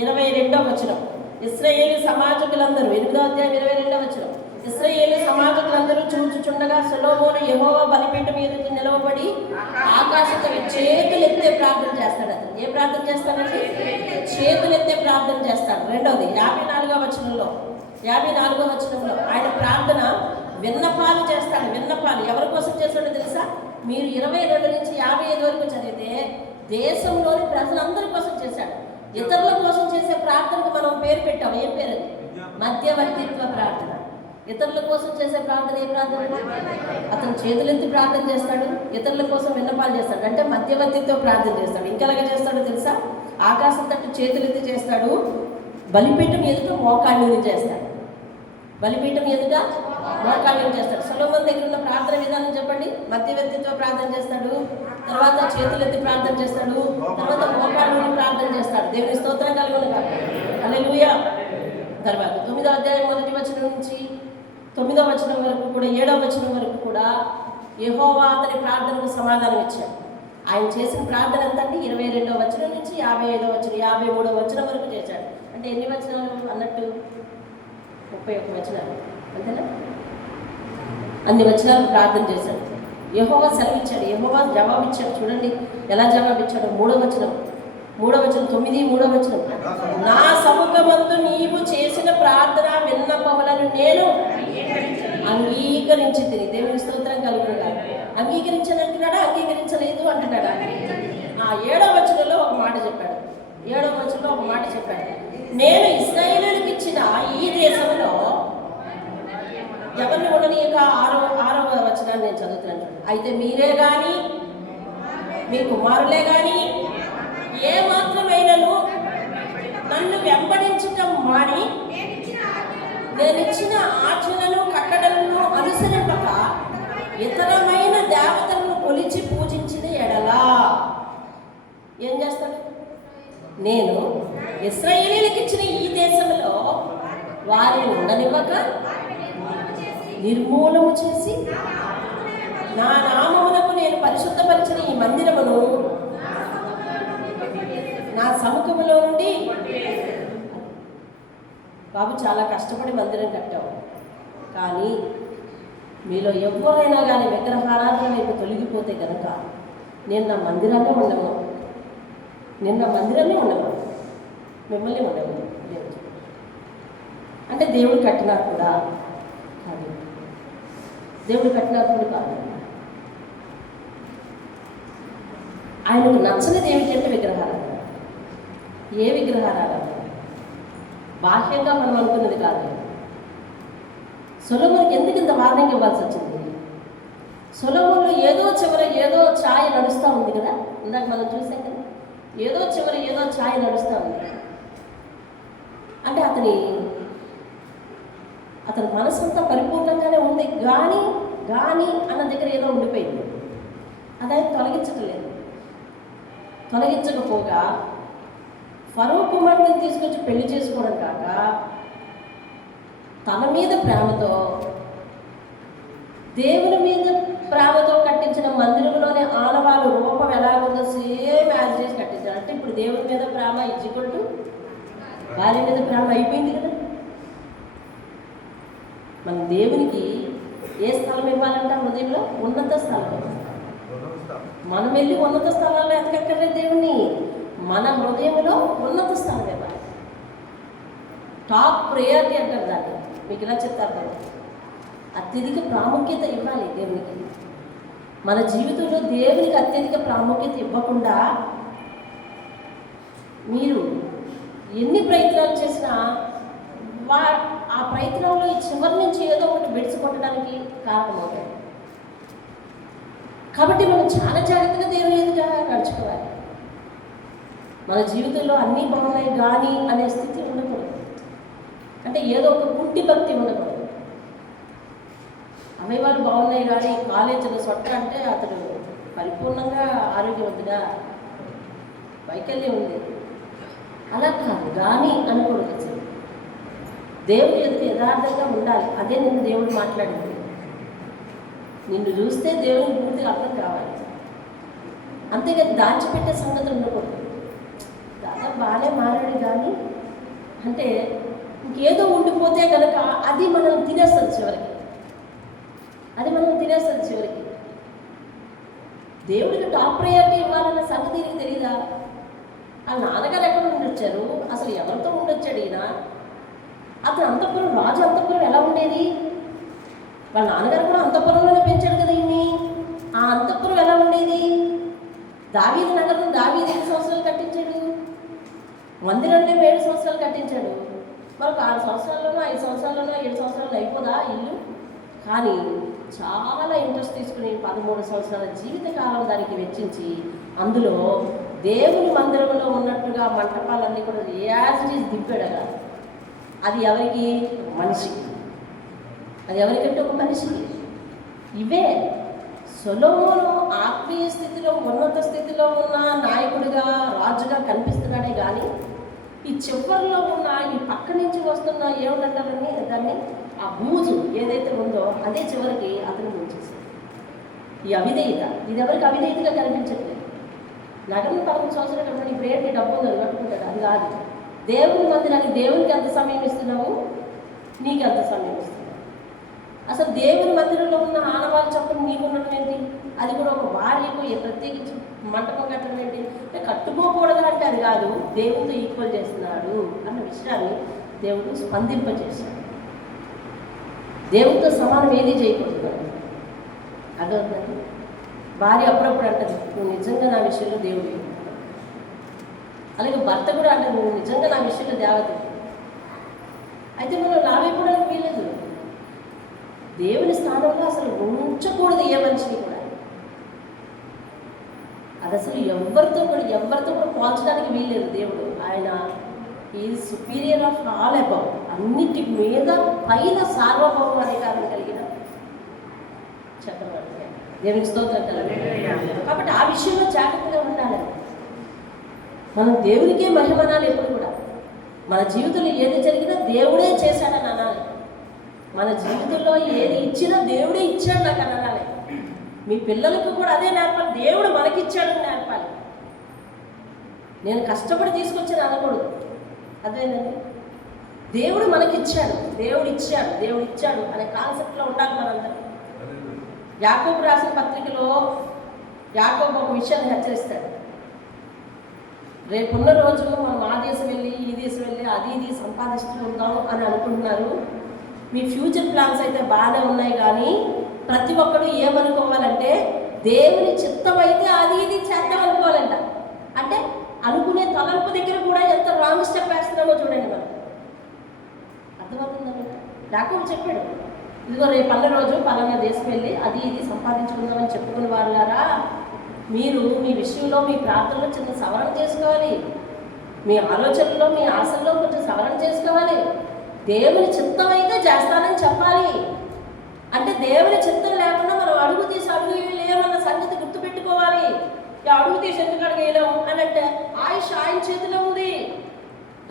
22వ వచనం. ఇశ్రాయేలు సమాజకులందరూ 8వ అధ్యాయం 22వ వచనం. ఇశ్రాయేలు సమాజకులందరూ చూచుచుండగా సొలొమోను యెహోవా బలిపీఠం ఎదుట నిలవబడి ఆకాశంతో చేతులెత్తే ప్రార్థన చేస్తాడు. అతను ఏ ప్రార్థన చేస్తాడంటే చేతులెత్తే ప్రార్థన చేస్తాడు. రెండవది 54వ వచనంలో 54వ వచనంలో ఆయన ప్రార్థన విన్నపాలు చేస్తాడు. విన్నపాలు ఎవరి కోసం చేస్తాడో తెలుసా? మీరు 22 నుంచి 55 వరకు చదివితే దేశంలోని ప్రజలందరి కోసం చేశాడు. ఇతరుల కోసం చేసే ప్రార్థనకు మనం పేరు పెట్టాం. ఏం పేరు? మధ్యవర్తిత్వ ప్రార్థన. ఇతరుల కోసం చేసే ప్రార్థన ఏ ప్రార్థన? అతను చేతులెత్తి ప్రార్థన చేస్తాడు, ఇతరుల కోసం విన్నపాలు చేస్తాడు, అంటే మధ్యవర్తిత్వ ప్రార్థన చేస్తాడు. ఇంకెలాగా చేస్తాడో తెలుసా? ఆకాశం తట్టు చేతులెత్తి చేస్తాడు, బలిపీఠం ఎదుట మోకాళ్ళని చేస్తాడు. బలిపీఠం ఎదుట మోకాళ్ళని చేస్తాడు. సొలొమోను దగ్గర ఉన్న ప్రార్థన విధానం చెప్పండి. మధ్యవర్తిత్వ ప్రార్థన చేస్తాడు, తర్వాత చేతులెత్తి ప్రార్థన చేస్తాడు, తర్వాత మోకాళ్ళని ప్రార్థన చేస్తాడు. దేవుని స్తోత్రం కలుగును. హల్లెలూయా. తర్వాత 9వ అధ్యాయం 1వ వచనం నుంచి 9వ వచనం వరకు కూడా 7వ వచనం వరకు కూడా యెహోవా అతని ప్రార్థనకు సమాధానం ఇచ్చాడు. ఆయన చేసిన ప్రార్థన అంతా 22వ వచనం నుంచి 55వ వచనం 53వ వచనం వరకు చేశాడు. అంటే ఎన్ని వచనాలు అన్నట్టు? 31 వచనాలు అంతేనా? అన్ని వచనాలు ప్రార్థన చేశాడు. యెహోవా సెలవిచ్చాడు, యెహోవా జవాబిచ్చాడు. చూడండి ఎలా జవాబిచ్చాడు. 3వ వచనం 9:3వ వచనం, నా సముఖమందు నీవు చేసిన ప్రార్థన విన్నపములను నేను అంగీకరించి తిని. దేవుని స్తోత్రం కలుగుతున్నాడు. అంగీకరించనంటున్నాడా? అంగీకరించలేదు అంటున్నాడా? 7వ వచనంలో ఒక మాట చెప్పాడు. 7వ వచనంలో ఒక మాట చెప్పాడు, నేను ఇశ్రాయేలులకు ఇచ్చిన ఈ దేశంలో ఎవరిని ఉండనీయక 6వ వచనాన్ని నేను చదువుతున్నాను. అయితే మీరే కానీ మీ కుమారులే కానీ ఏ మాత్రమైనను నన్ను వెంబడించటం మాని నేను ఇచ్చిన ఆజ్ఞలను కట్టడలను అనుసరింపక ఇతరమైన దేవతలను కొలిచి పూజించిన ఎడలా ఏం చేస్తాడు? నేను ఇశ్రాయేలీయులకు ఇచ్చిన ఈ దేశంలో వారిని ఉండనివ్వక నిర్మూలము చేసి నా నామమునకు నేను పరిశుద్ధపరిచిన ఈ మందిరమును నా సముఖములో నుండి. బాబు చాలా కష్టపడి మందిరం కట్టావు, కానీ మీలో ఎవరైనా కానీ విగ్రహారాధన మీకు తొలగిపోతే కనుక నేను నా మందిరాన్ని ఉండను, మిమ్మల్ని ఉండవు. అంటే దేవుడు కట్టినా కూడా కాదు, దేవుడు కట్టినప్పుడు కాదు. ఆయనకు నచ్చనిది ఏమిటంటే విగ్రహారాధన. ఏ విగ్రహారాధన? బాహ్యంగా మనం అనుకున్నది కాదు. సొలొమోనుకి ఎందుకు ఇంత వార్నింగ్ ఇవ్వాల్సి వచ్చింది? సొలొమోనులో ఏదో ఛాయ నడుస్తూ ఉంది కదా, ఇందాక మనం చూసాం కదా, ఏదో ఛాయ నడుస్తూ ఉంది. అంటే అతని మనసంతా పరిపూర్ణంగానే ఉంది, కానీ అన్న దగ్గర ఏదో ఉండిపోయింది. అదైతే తొలగించకపోగా ఫరో కుమార్తెను తీసుకొచ్చి పెళ్లి చేసుకోవడం కాక తన మీద ప్రేమతో, దేవుని మీద ప్రేమతో కట్టించిన మందిరంలోనే ఆనవాళ్ళు రూపం ఎలాగుందో సేమ్ యాజ్ చేసి కట్టించాడు. అంటే ఇప్పుడు దేవుని మీద ప్రేమ ఇచ్చుకుంటూ భార్య మీద ప్రేమ అయిపోయింది కదా. మన దేవునికి ఏ స్థలం ఇవ్వాలంటే హృదయంలో ఉన్నత స్థలం. మనం వెళ్ళి ఉన్నత స్థలాల్లో ఎతకక్కర్లేదు దేవుణ్ణి, మన హృదయంలో ఉన్నత స్థలం ఇవ్వాలి. టాప్ ప్రయారిటీ అంటారు దాన్ని. మీకు ఇలా చెప్తారు కదా, అత్యధిక ప్రాముఖ్యత ఇవ్వాలి దేవునికి. మన జీవితంలో దేవునికి అత్యధిక ప్రాముఖ్యత ఇవ్వకుండా మీరు ఎన్ని ప్రయత్నాలు చేసినా ఆ ప్రయత్నంలో ఈ చివరి నుంచి ఏదో ఒకటి విడిచికొట్టడానికి కారణమవుతుంది. కాబట్టి మనం చాలా జాగ్రత్తగా దేవుని ఎదుట నడుచుకోవాలి. మన జీవితంలో అన్నీ బాగున్నాయి కానీ అనే స్థితి ఉండకూడదు. అంటే ఏదో ఒక కుంటి భక్తి ఉండకూడదు. అవయవాలు బాగున్నాయి కానీ కాలేజీలో సొట్ట అంటే అతడు పరిపూర్ణంగా ఆరోగ్యవంతుగా వైకల్యం ఉంది, అలా కాదు. కానీ అనకూడదు. దేవుని ఎదుట యథార్థంగా ఉండాలి. అదే నిన్ను దేవుడు మాట్లాడింది. నిన్ను చూస్తే దేవుని పూర్తిగా అర్థం కావాలి. అంతేగాని దాచిపెట్టే సంగతులు ఉండకూడదు. దాదాపు బాగానే మారాడు కానీ అంటే ఇంకేదో ఉండిపోతే కనుక అది మనం తినేస్తుంది చివరికి. దేవుడికి టాప్ ప్రయారిటీ ఇవ్వాలన్న సంగతి నీకు తెలీదా? ఆ నాన్నగారు ఎక్కడ ఉండొచ్చారు? అసలు ఎవరితో ఉండొచ్చాడు ఈయన? అతను అంతఃపురం, రాజు అంతఃపురం ఎలా ఉండేది? వాళ్ళ నాన్నగారు కూడా అంతఃపురంలోనే పెంచాడు కదా ఇన్ని. ఆ అంతఃపురం ఎలా ఉండేది? దావీదు నగరం దావీదు 7 సంవత్సరాలు కట్టించాడు, మందిరంలో 7 సంవత్సరాలు కట్టించాడు. మరొక 6 సంవత్సరాల్లోనో 5 సంవత్సరాల్లోనో 7 సంవత్సరాలు అయిపోదా ఇల్లు? కానీ చాలా ఇంట్రెస్ట్ తీసుకుని 13 సంవత్సరాల జీవితకాలం దానికి వెచ్చించి అందులో దేవుని మందిరంలో ఉన్నట్టుగా మంటపాలన్నీ కూడా యాజ్ ఇట్ ఈజ్ దింపాడగా. అది ఎవరికి? మనిషికి. అది ఎవరికంటే ఒక మనిషికి. ఇవే సొలొమోను ఆత్మీయ స్థితిలో, ఉన్నత స్థితిలో ఉన్న నాయకుడిగా, రాజుగా కనిపిస్తున్నాడే కానీ ఈ చివరిలో ఉన్న ఈ పక్క నుంచి వస్తున్న ఏమిటంటారని దాన్ని ఆ బూజు ఏదైతే ఉందో అదే చివరికి అతను ముంచేశాడు. ఈ అవిధేయత, ఇది ఎవరికి అవిధేయతగా కనిపించట్లేదు. నగరం 13 సంవత్సరాలు కట్టడం ఇప్పుడు ఏంటి? డబ్బు ఉంది కట్టుకుంటాడు, అది కాదు. దేవుని మందిరానికి దేవునికి ఎంత సమయం ఇస్తున్నావు, నీకు ఎంత సమయం ఇస్తున్నావు. అసలు దేవుని మందిరంలో ఉన్న ఆనవాళ్ళు చెప్పడం నీకు ఉండడం ఏంటి? అది కూడా ఒక భార్యకు ప్రత్యేకించి మంటపం కట్టడం ఏంటి? కట్టుకోకూడదు అంటే అది కాదు, దేవునితో ఈక్వల్ చేస్తున్నాడు అన్న విషయాన్ని దేవుడు స్పందింపజేశాడు. దేవునితో సమానం ఏది చేయకూడదు. అదవుతుంది. భార్య అప్పుడప్పుడు అంటది, నువ్వు నిజంగా నా విషయంలో దేవుడు. అలాగే భర్త కూడా అంటారు, నువ్వు నిజంగా నా విషయంలో దేవత. అయితే మనం లావైపోవడానికి వీలేదు. దేవుని స్థానంలో అసలు ఉంచకూడదు ఏ మనిషిని కూడా. అది అసలు ఎవరితో కూడా పోల్చడానికి వీల్లేదు. దేవుడు ఆయన is superior of all above, అన్నిటి మీద పైన సార్వభౌమ అధికారం కలిగిన చక్రవర్తి. దేవునికి స్తోత్రం కలగాలి. కాబట్టి ఆ విషయంలో జాగ్రత్తగా ఉండాలి. మనం దేవునికే మహిమనాలి. ఎప్పుడు కూడా మన జీవితంలో ఏది జరిగినా దేవుడే చేశాడని అనాలి. మన జీవితంలో ఏది ఇచ్చినా దేవుడే ఇచ్చాడు నాకు అనాలి. మీ పిల్లలకు కూడా అదే నేర్పాలి. దేవుడు మనకిచ్చాడని నేర్పాలి. నేను కష్టపడి తీసుకొచ్చాను అనకూడదు. అదేనండి, దేవుడు మనకిచ్చాడు, దేవుడు ఇచ్చాడు అనే కాన్సెప్ట్లో ఉండాలి మనందరం. యాకోబు రాసిన పత్రికలో యాకోబు ఒక విషయాన్ని హెచ్చరిస్తాడు. రేపున్న రోజు మనం ఆ దేశం వెళ్ళి ఈ దేశం వెళ్ళి అది ఇది సంపాదిస్తూ ఉందాం అని అనుకుంటున్నారు. మీ ఫ్యూచర్ ప్లాన్స్ అయితే బాగానే ఉన్నాయి, కానీ ప్రతి ఒక్కరు ఏమనుకోవాలంటే దేవుని చిత్తం అయితే అది ఇది చేద్దాం అనుకోవాలంట. అంటే అనుకునే తలంపు దగ్గర కూడా ఎంత రాంగ్ స్టెప్ వేస్తున్నామో చూడండి. మనం అర్థమవుతుందండి. యాకోబు చెప్పాడు, ఇదిగో రేపు అన్న రోజు పలానా దేశం వెళ్ళి అది ఇది సంపాదించుకుందామని చెప్పుకునే వాళ్ళారా, మీరు మీ విషయంలో మీ ప్రార్థనలో చిన్న సవరణ చేసుకోవాలి. మీ ఆలోచనలో మీ ఆశల్లో కొంచెం సవరణ చేసుకోవాలి. దేవుని చిత్తం అయితే చేస్తానని చెప్పాలి. అంటే దేవుని చిత్తం లేకుండా మనం అడుగు తీసి అడుగులేమన్న సంగతి గుర్తుపెట్టుకోవాలి. అడుగు తీసి ఎందుకు అడిగేయలేము అని అంటే ఆయుష్ ఆయన చేతిలో ఉంది,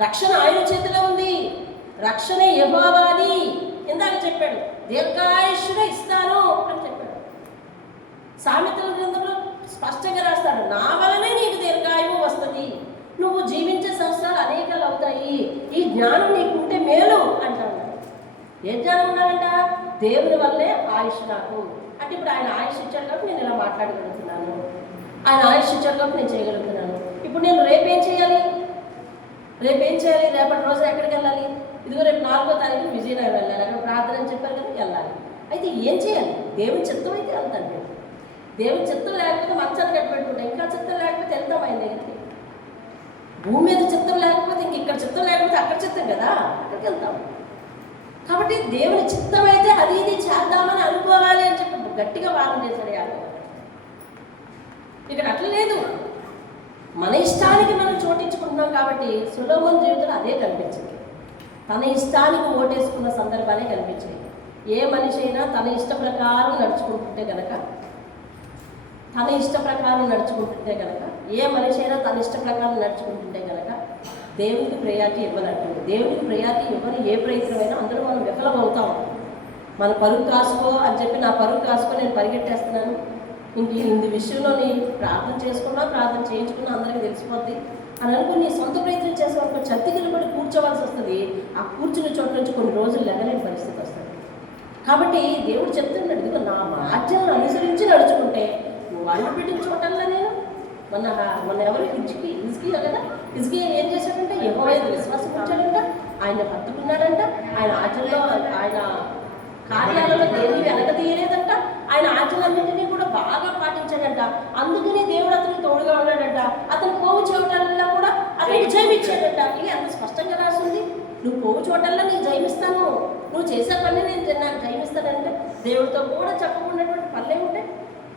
రక్షణ ఆయన చేతిలో ఉంది. రక్షణ యెహోవాది ఇందాక చెప్పాడు, దీర్ఘాయుష్గా ఇస్తాను అని చెప్పాడు. సామెతల గ్రంథంలో స్పష్టంగా రాస్తాడు, నా వలనే నీకు దీర్ఘాయువు వస్తుంది, నువ్వు జీవించే సంవత్సరాలు అనేకాలు అవుతాయి, ఈ జ్ఞానం నీకుంటే మేలు అంటాడు. ఏ జ్ఞానం ఉండాలంట? దేవుని వల్లే ఆయుష్ నాకు. అంటే ఇప్పుడు ఆయన ఆయుష్ ఇచ్చాడు కాబట్టి నేను ఇలా మాట్లాడగలుగుతున్నాను, ఆయన ఆయుష్ ఇచ్చాడు కాబట్టి నేను చేయగలుగుతున్నాను. ఇప్పుడు నేను రేపేం చేయాలి? రేపటి రోజు ఎక్కడికి వెళ్ళాలి? ఇదిగో రేపు 4వ తారీఖు విజయనగరం వెళ్ళాలి, అక్కడ ప్రార్థన అని చెప్పారు కదా, వెళ్ళాలి. అయితే ఏం చేయాలి? దేవుని చిత్తం అయితే వెళ్తాను. దేవుని చిత్తం లేకపోతే మంచాన్ని కట్టి పెట్టుకుంటాం, ఇంకా చిత్తం లేకపోతే వెళ్తాం ఆయన దగ్గరికి. భూమి మీద చిత్తం లేకపోతే ఇంక ఇక్కడ చిత్తం లేకపోతే అక్కడ చిత్తం కదా, అక్కడికి వెళ్తాం. కాబట్టి దేవుని చిత్తం అయితే అది ఇది చేద్దామని అనుకోవాలి అని చెప్పి గట్టిగా వాదన చేశాడు యాకోబు. ఇక్కడ అట్లా లేదు, మన ఇష్టానికి మనం చోటించుకుంటున్నాం. కాబట్టి సొలొమోను జీవితంలో అదే కనిపించింది. తన ఇష్టానికి ఓటేసుకున్న సందర్భాలే కనిపించాయి. ఏ మనిషి అయినా తన ఇష్ట ప్రకారం నడుచుకుంటుంటే కనుక ఏ మనిషి అయినా తన ఇష్ట ప్రకారం నడుచుకుంటుంటే కనుక దేవునికి ప్రయారిటీ ఇవ్వాలంటుంది. దేవునికి ప్రయారిటీ ఇవ్వని ఏ ప్రయత్నమైనా అందరూ మనం విఫలమవుతాం. మన పరుగు కాసుకో అని చెప్పి నా పరుగు కాసుకో నేను పరిగెట్టేస్తున్నాను, ఇంక విషయంలో నేను ప్రార్థన చేయించుకున్నా అందరికీ తెలిసిపోద్ది అని అనుకుని నీ సొంత ప్రయత్నం చేసే వరకు చతికిలు పడి కూర్చోవలసి వస్తుంది. ఆ కూర్చున్న చోట నుంచి కొన్ని రోజులు లెగలేని పరిస్థితి వస్తుంది. కాబట్టి దేవుడు చెప్తున్నాడు, ఇదిగో నా మార్గలను అనుసరించి నడుచుకుంటే నువ్వు అడుగు పెట్టిన చోటల్లా నేను మొన్న ఎవరు హిజ్కియా కదా, హిజ్కియా ఏం చేశాడంటే యెహోవా యందు విశ్వాసం ఉంచాడంట, ఆయన హత్తుకున్నాడంట, ఆయన ఆచరణలో ఆయన కార్యాలలో దేన్ని వెనకదీయలేదంట, ఆయన ఆచరణలన్నింటినీ కూడా బాగా పాటించాడంట. అందుకని దేవుడు అతనికి తోడుగా ఉన్నాడంట. అతను పోవు చోటల్లో కూడా అతనికి జయమిచ్చాడంట. ఇది అంత స్పష్టంగా రాసింది. నువ్వు పోవు చోటల్లో నీకు జయమిస్తాను, నువ్వు చేసే పని నేను నాకు జయమిస్తానంటే దేవుడితో కూడా చెప్పకున్నటువంటి పనులే ఉంటాయి.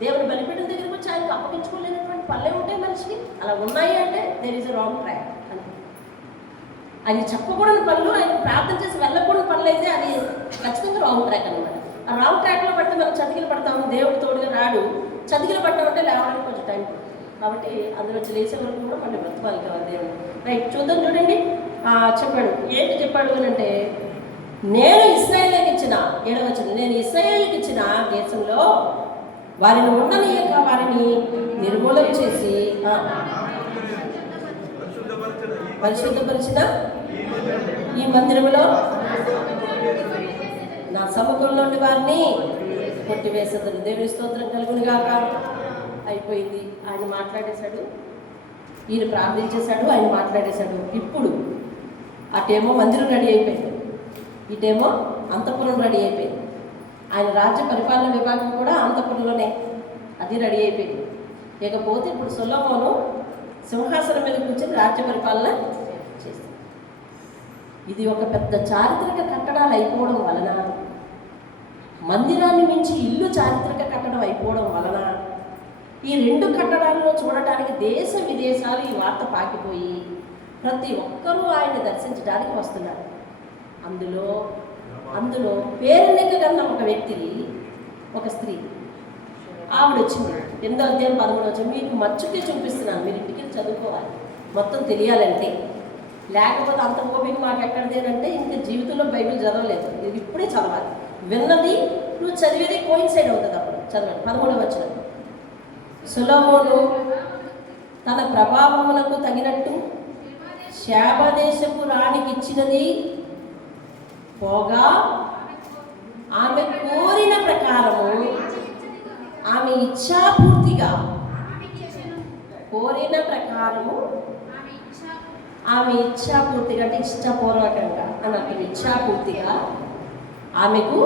దేవుని బలిపీఠం దగ్గరికి వచ్చి ఆయనకు అప్పగించుకోలేనటువంటి పనులే ఉంటాయి మనిషికి. అలా ఉన్నాయి అంటే there is a wrong track అని. ఆయన చెప్పకూడని పనులు, ఆయన ప్రార్థన చేసి వెళ్ళకూడని పనులు అయితే అది ఖచ్చితంగా రాంగ్ ట్రాక్ అనమాట. ఆ రాంగ్ ట్రాక్లో పడితే మనం చతికిలు పడతాము, దేవుడు తోడుగా రాడు. చతికిలు పట్టామంటే లేవడానికి కొంచెం టైం పడుతుంది. కాబట్టి అందులో వచ్చి లేచే వరకు కూడా మళ్ళీ బ్రతకాలి కదా దేవుడు. రైట్, చూద్దాం. చూడండి, చెప్పాడు. ఏంటి చెప్పాడు అని అంటే, నేను ఇశ్రాయేలుకి ఇచ్చిన 7వ వచనం, నేను ఇశ్రాయేలుకి ఇచ్చిన దేశంలో వారిని ఉండనీయక వారిని నిర్మూలన చేసి పరిశుద్ధపరిచిన ఈ మందిరంలో నా సముఖంలోని వారిని కొట్టివేసేదరు. దేవుని స్తోత్రం కలుగును గాక. అయిపోయింది. ఆయన మాట్లాడేశాడు, ఈయన ప్రార్థించేశాడు, ఆయన మాట్లాడేశాడు. ఇప్పుడు అటేమో మందిరం రెడీ అయిపోయింది, ఇటేమో అంతఃపురం రెడీ అయిపోయింది. ఆయన రాజ్య పరిపాలన విభాగం కూడా అంతఃపురంలోనే అది రెడీ అయిపోయింది. ఇకపోతే ఇప్పుడు సొలొమోను సింహాసనం మీద కూర్చొని రాజ్య పరిపాలన చేస్తుంది. ఇది ఒక పెద్ద చారిత్రక కట్టడాలు అయిపోవడం వలన, మందిరాన్ని మించి ఇల్లు చారిత్రక కట్టడం అయిపోవడం వలన, ఈ 2 కట్టడాలను చూడటానికి దేశ విదేశాలు ఈ వార్త పాకిపోయి ప్రతి ఒక్కరూ ఆయన దర్శించడానికి వస్తున్నారు. అందులో పేరెన్నిక కన్నా ఒక వ్యక్తి, ఒక స్త్రీ, ఆవిడ వచ్చింది. 8వ అధ్యాయం 11వ వచనం. మీకు మచ్చుకే చూపిస్తున్నాను, మీరు ఇంటికి చదువుకోవాలి, మొత్తం తెలియాలంటే. లేకపోతే అంత ఓపిక మాకు ఎక్కడదేనంటే ఇంక జీవితంలో బైబిల్ చదవలేదు, ఇది ఇప్పుడే చదవాలి. విన్నది నువ్వు చదివేది కోయిన్సైడ్ అవుతుంది. అప్పుడు చదవండి 13వ వచనం. సొలొమోను తన ప్రభావములకు తగినట్టు శాబదేశపు రాణికి ఇచ్చినది పోగా, ఆమె కోరిన ప్రకారము, ఆమె ఇచ్ఛాపూర్తిగా, కోరిన ప్రకారము, ఆమె ఇచ్ఛాపూర్తిగా అంటే ఇష్టపూర్వకంగా అని అర్థం. ఇచ్ఛాపూర్తిగా ఆమెకు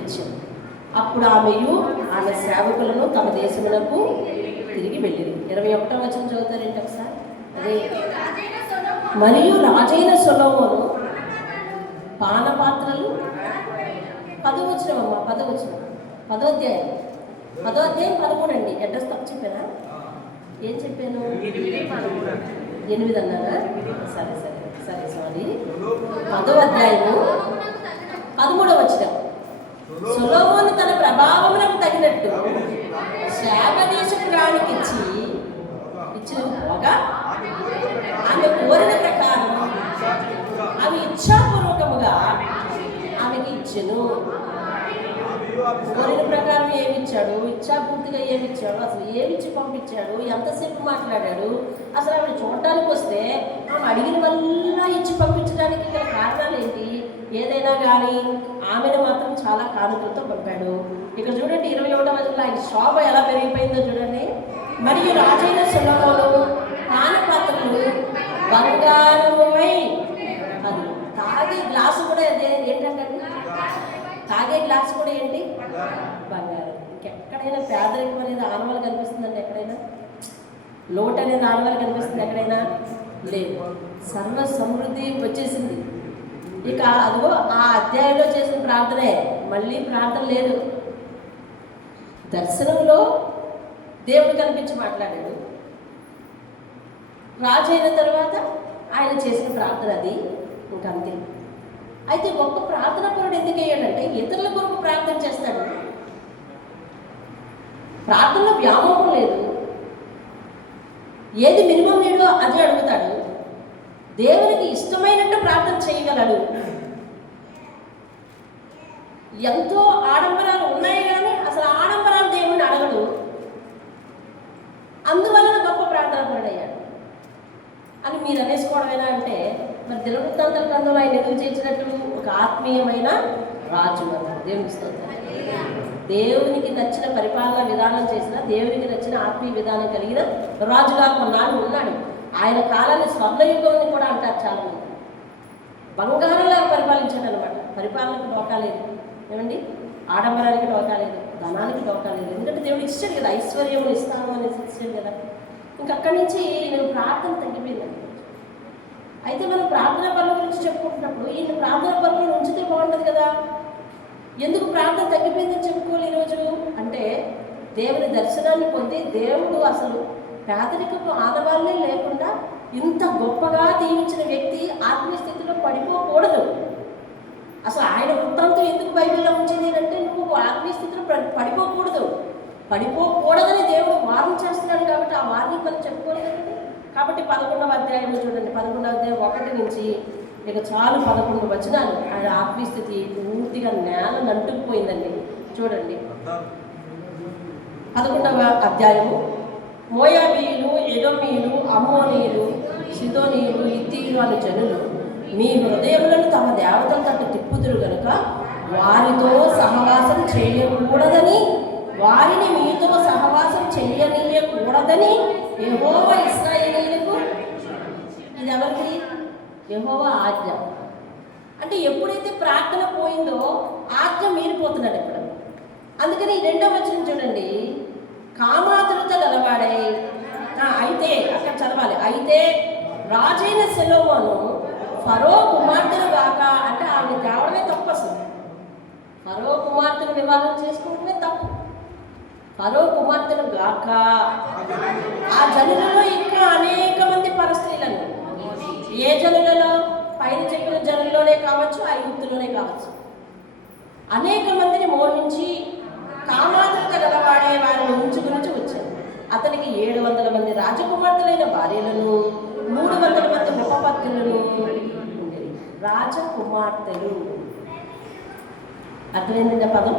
ఇచ్చాను. అప్పుడు ఆమెయు ఆమె సేవకులను తమ దేశములకు తిరిగి వెళ్ళింది. 21వ వచనం చదువుతారేంటి ఒకసారి? అదే, మరియు రాజైన సొలొమోను పానపాత్రలు 10వ వచనం అమ్మ, 10వ వచనం, 10వ అధ్యాయం 13 అండి. అడ్రస్ తప్పు చెప్పానా? ఏం చెప్పాను? 8 అన్నారా? సరే సారీ. 10వ అధ్యాయము 13వ వచనం. సొలొమోను తన ప్రభావములకు తగినట్టు శాబదేశపు రాణికి ఇచ్చిన పోగా, ఆమె కోరిన ప్రకారం, ఆమె ఇచ్ఛాపూర్వకముగా ఆమెకి ఇచ్చెను. కోరిన ప్రకారం ఏమిచ్చాడు, ఇచ్ఛాపూర్తిగా ఏమిచ్చాడు, అసలు ఏమిచ్చి పంపించాడు, ఎంతసేపు మాట్లాడాడు, అసలు ఆవిడ చూడటానికి వస్తే ఆమె అడిగిన వల్ల ఇచ్చి పంపించడానికి గల కారణాలు ఏంటి? ఏదైనా కానీ ఆమెను మాత్రం చాలా కానుకలతో పంపాడు. ఇక్కడ చూడండి 21వ వచనంలో ఆయన శోభ ఎలా పెరిగిపోయిందో చూడండి. మరియు రాజైన సొలొమోను పానపాత్రలు బంగారముపై, అది తాగే గ్లాసు కూడా ఏంటంటే, తాగే గ్లాసు కూడా ఏంటి? బంగారం. ఇంకెక్కడైనా పేదరికం అనేది ఆనవాళ్ళు కనిపిస్తుందండి? ఎక్కడైనా లోటు అనేది ఆనవాళ్ళు కనిపిస్తుంది? ఎక్కడైనా లేదు. సర్వ సమృద్ధి వచ్చేసింది. ఇక అదిగో ఆ అధ్యాయంలో చేసిన ప్రార్థనే, మళ్ళీ ప్రార్థన లేదు. దర్శనంలో దేవుడు కనిపించి మాట్లాడాడు. రాజు అయిన తర్వాత ఆయన చేసిన ప్రార్థన అది ఇంకంతే. అయితే ఒక్క ప్రార్థన పరుడు ఎందుకు అయ్యాడంటే ఇతరుల కొరకు ప్రార్థన చేస్తాడు. ప్రార్థనలో వ్యామోహం లేదు, ఏది మినిమం లేడో అది అడుగుతాడు. దేవునికి ఇష్టమైనట్టు ప్రార్థన చేయగలడు. ఎంతో ఆడంబరాలు ఉన్నాయి కానీ అసలు ఆడంబరాలు దేవుణ్ణి అడగడు. అందువలన గొప్ప ప్రార్థన పరుడయ్యాడు అని మీరు అనేసుకోవడమేనా అంటే, మరి దినవృత్తాంతాల గ్రంథంలో ఆయన ఎందుకు చేసినట్టు? ఒక ఆత్మీయమైన రాజు అన్నారు. దేవుని స్తోత్రం. దేవునికి నచ్చిన పరిపాలన విధానం చేసిన, దేవునికి నచ్చిన ఆత్మీయ విధానం కలిగిన రాజుగా కొన్నాళ్ళు ఉన్నాడు. ఆయన కాలాన్ని స్వర్ణయుగం అని కూడా అంటారు చాలామంది. బంగారంలా పరిపాలించాడు అనమాట. పరిపాలనకు డోకాలేదు, ఏమండి, ఆడంబరానికి డోకాలేదు, ధనానికి డోకాలేదు. ఎందుకంటే దేవుడు ఇచ్చాడు కదా, ఐశ్వర్యం ఇస్తాను అనేసి ఇచ్చాడు కదా. ఇంకా అక్కడి నుంచి నేను ప్రార్థన తగ్గిపోయిందండి. అయితే మనం ప్రార్థనా పనుల గురించి చెప్పుకుంటున్నప్పుడు ఈయన ప్రార్థనా పనులను ఉంచితే బాగుంటుంది కదా. ఎందుకు ప్రార్థన తగ్గిపోయిందని చెప్పుకోవాలి ఈరోజు అంటే, దేవుని దర్శనాన్ని పొంది దేవుడు అసలు పేదరికపు ఆనవాళ్ళే లేకుండా ఇంత గొప్పగా దీవించిన వ్యక్తి ఆత్మీయ స్థితిలో పడిపోకూడదు. అసలు ఆయన వృత్తాంతం ఎందుకు బైబిల్లో ఉంచింది అంటే, నువ్వు ఆత్మీయ స్థితిలో పడిపోకూడదని దేవుడు వార్నింగ్ చేస్తున్నాడు. కాబట్టి ఆ వార్నింగ్ మనం చెప్పుకోవాలి కదండి. కాబట్టి 11వ అధ్యాయంలో చూడండి, 11వ అధ్యాయం 1 నుంచి ఇక చాలు 11 వచనాలు. ఆయన ఆత్మీయ స్థితి పూర్తిగా నేల నంటుకుపోయిందండి. చూడండి 11వ అధ్యాయము. మోయాబీయులు, ఎదోమీయులు, అమ్మోనీయులు, సిదోనీయులు, హిత్తీయులు అనే జనులు మీ హృదయములను తమ దేవతల తట్టు తిప్పుదురు గనుక వారితో సహవాసం చేయకూడదని, వారిని మీతో సహవాసం చేయనీయకూడదని యెహోవా ఇశ్రాయేలీయులకు, ఇది ఎవరికి? యెహోవా ఆజ్ఞ. అంటే ఎప్పుడైతే ప్రార్థన పోయిందో ఆజ్ఞ మీరిపోతున్నాడు ఇప్పుడు. అందుకని 2వ వచనం చూడండి, కామాతులతో గలవాడై, అయితే అక్కడ చదవాలి, అయితే రాజైన సొలొమోను ఫరో కుమార్తెను గాక, అంటే ఆవిడ తేవడమే తప్పు. అసలు ఫరో కుమార్తెను వివాహం చేసుకోవడమే తప్పు. ఫరో కుమార్తెను గాక ఆ జనులలో ఇంకా అనేక మంది పరస్త్రీలను, ఏ జనులలో? పైన చెప్పిన జనుల్లోనే కావచ్చు, ఐగుప్తులోనే కావచ్చు, అనేక మందిని మోహించి కామాతులతో గలవాడే వారిని ఉంచుకుని వచ్చారు. అతనికి 700 మంది రాజకుమార్తెలైన భార్యలను, 300 మంది ఉపపత్తులను ఉండేవి. రాజకుమార్తెలు అర్థమైందండి పదం.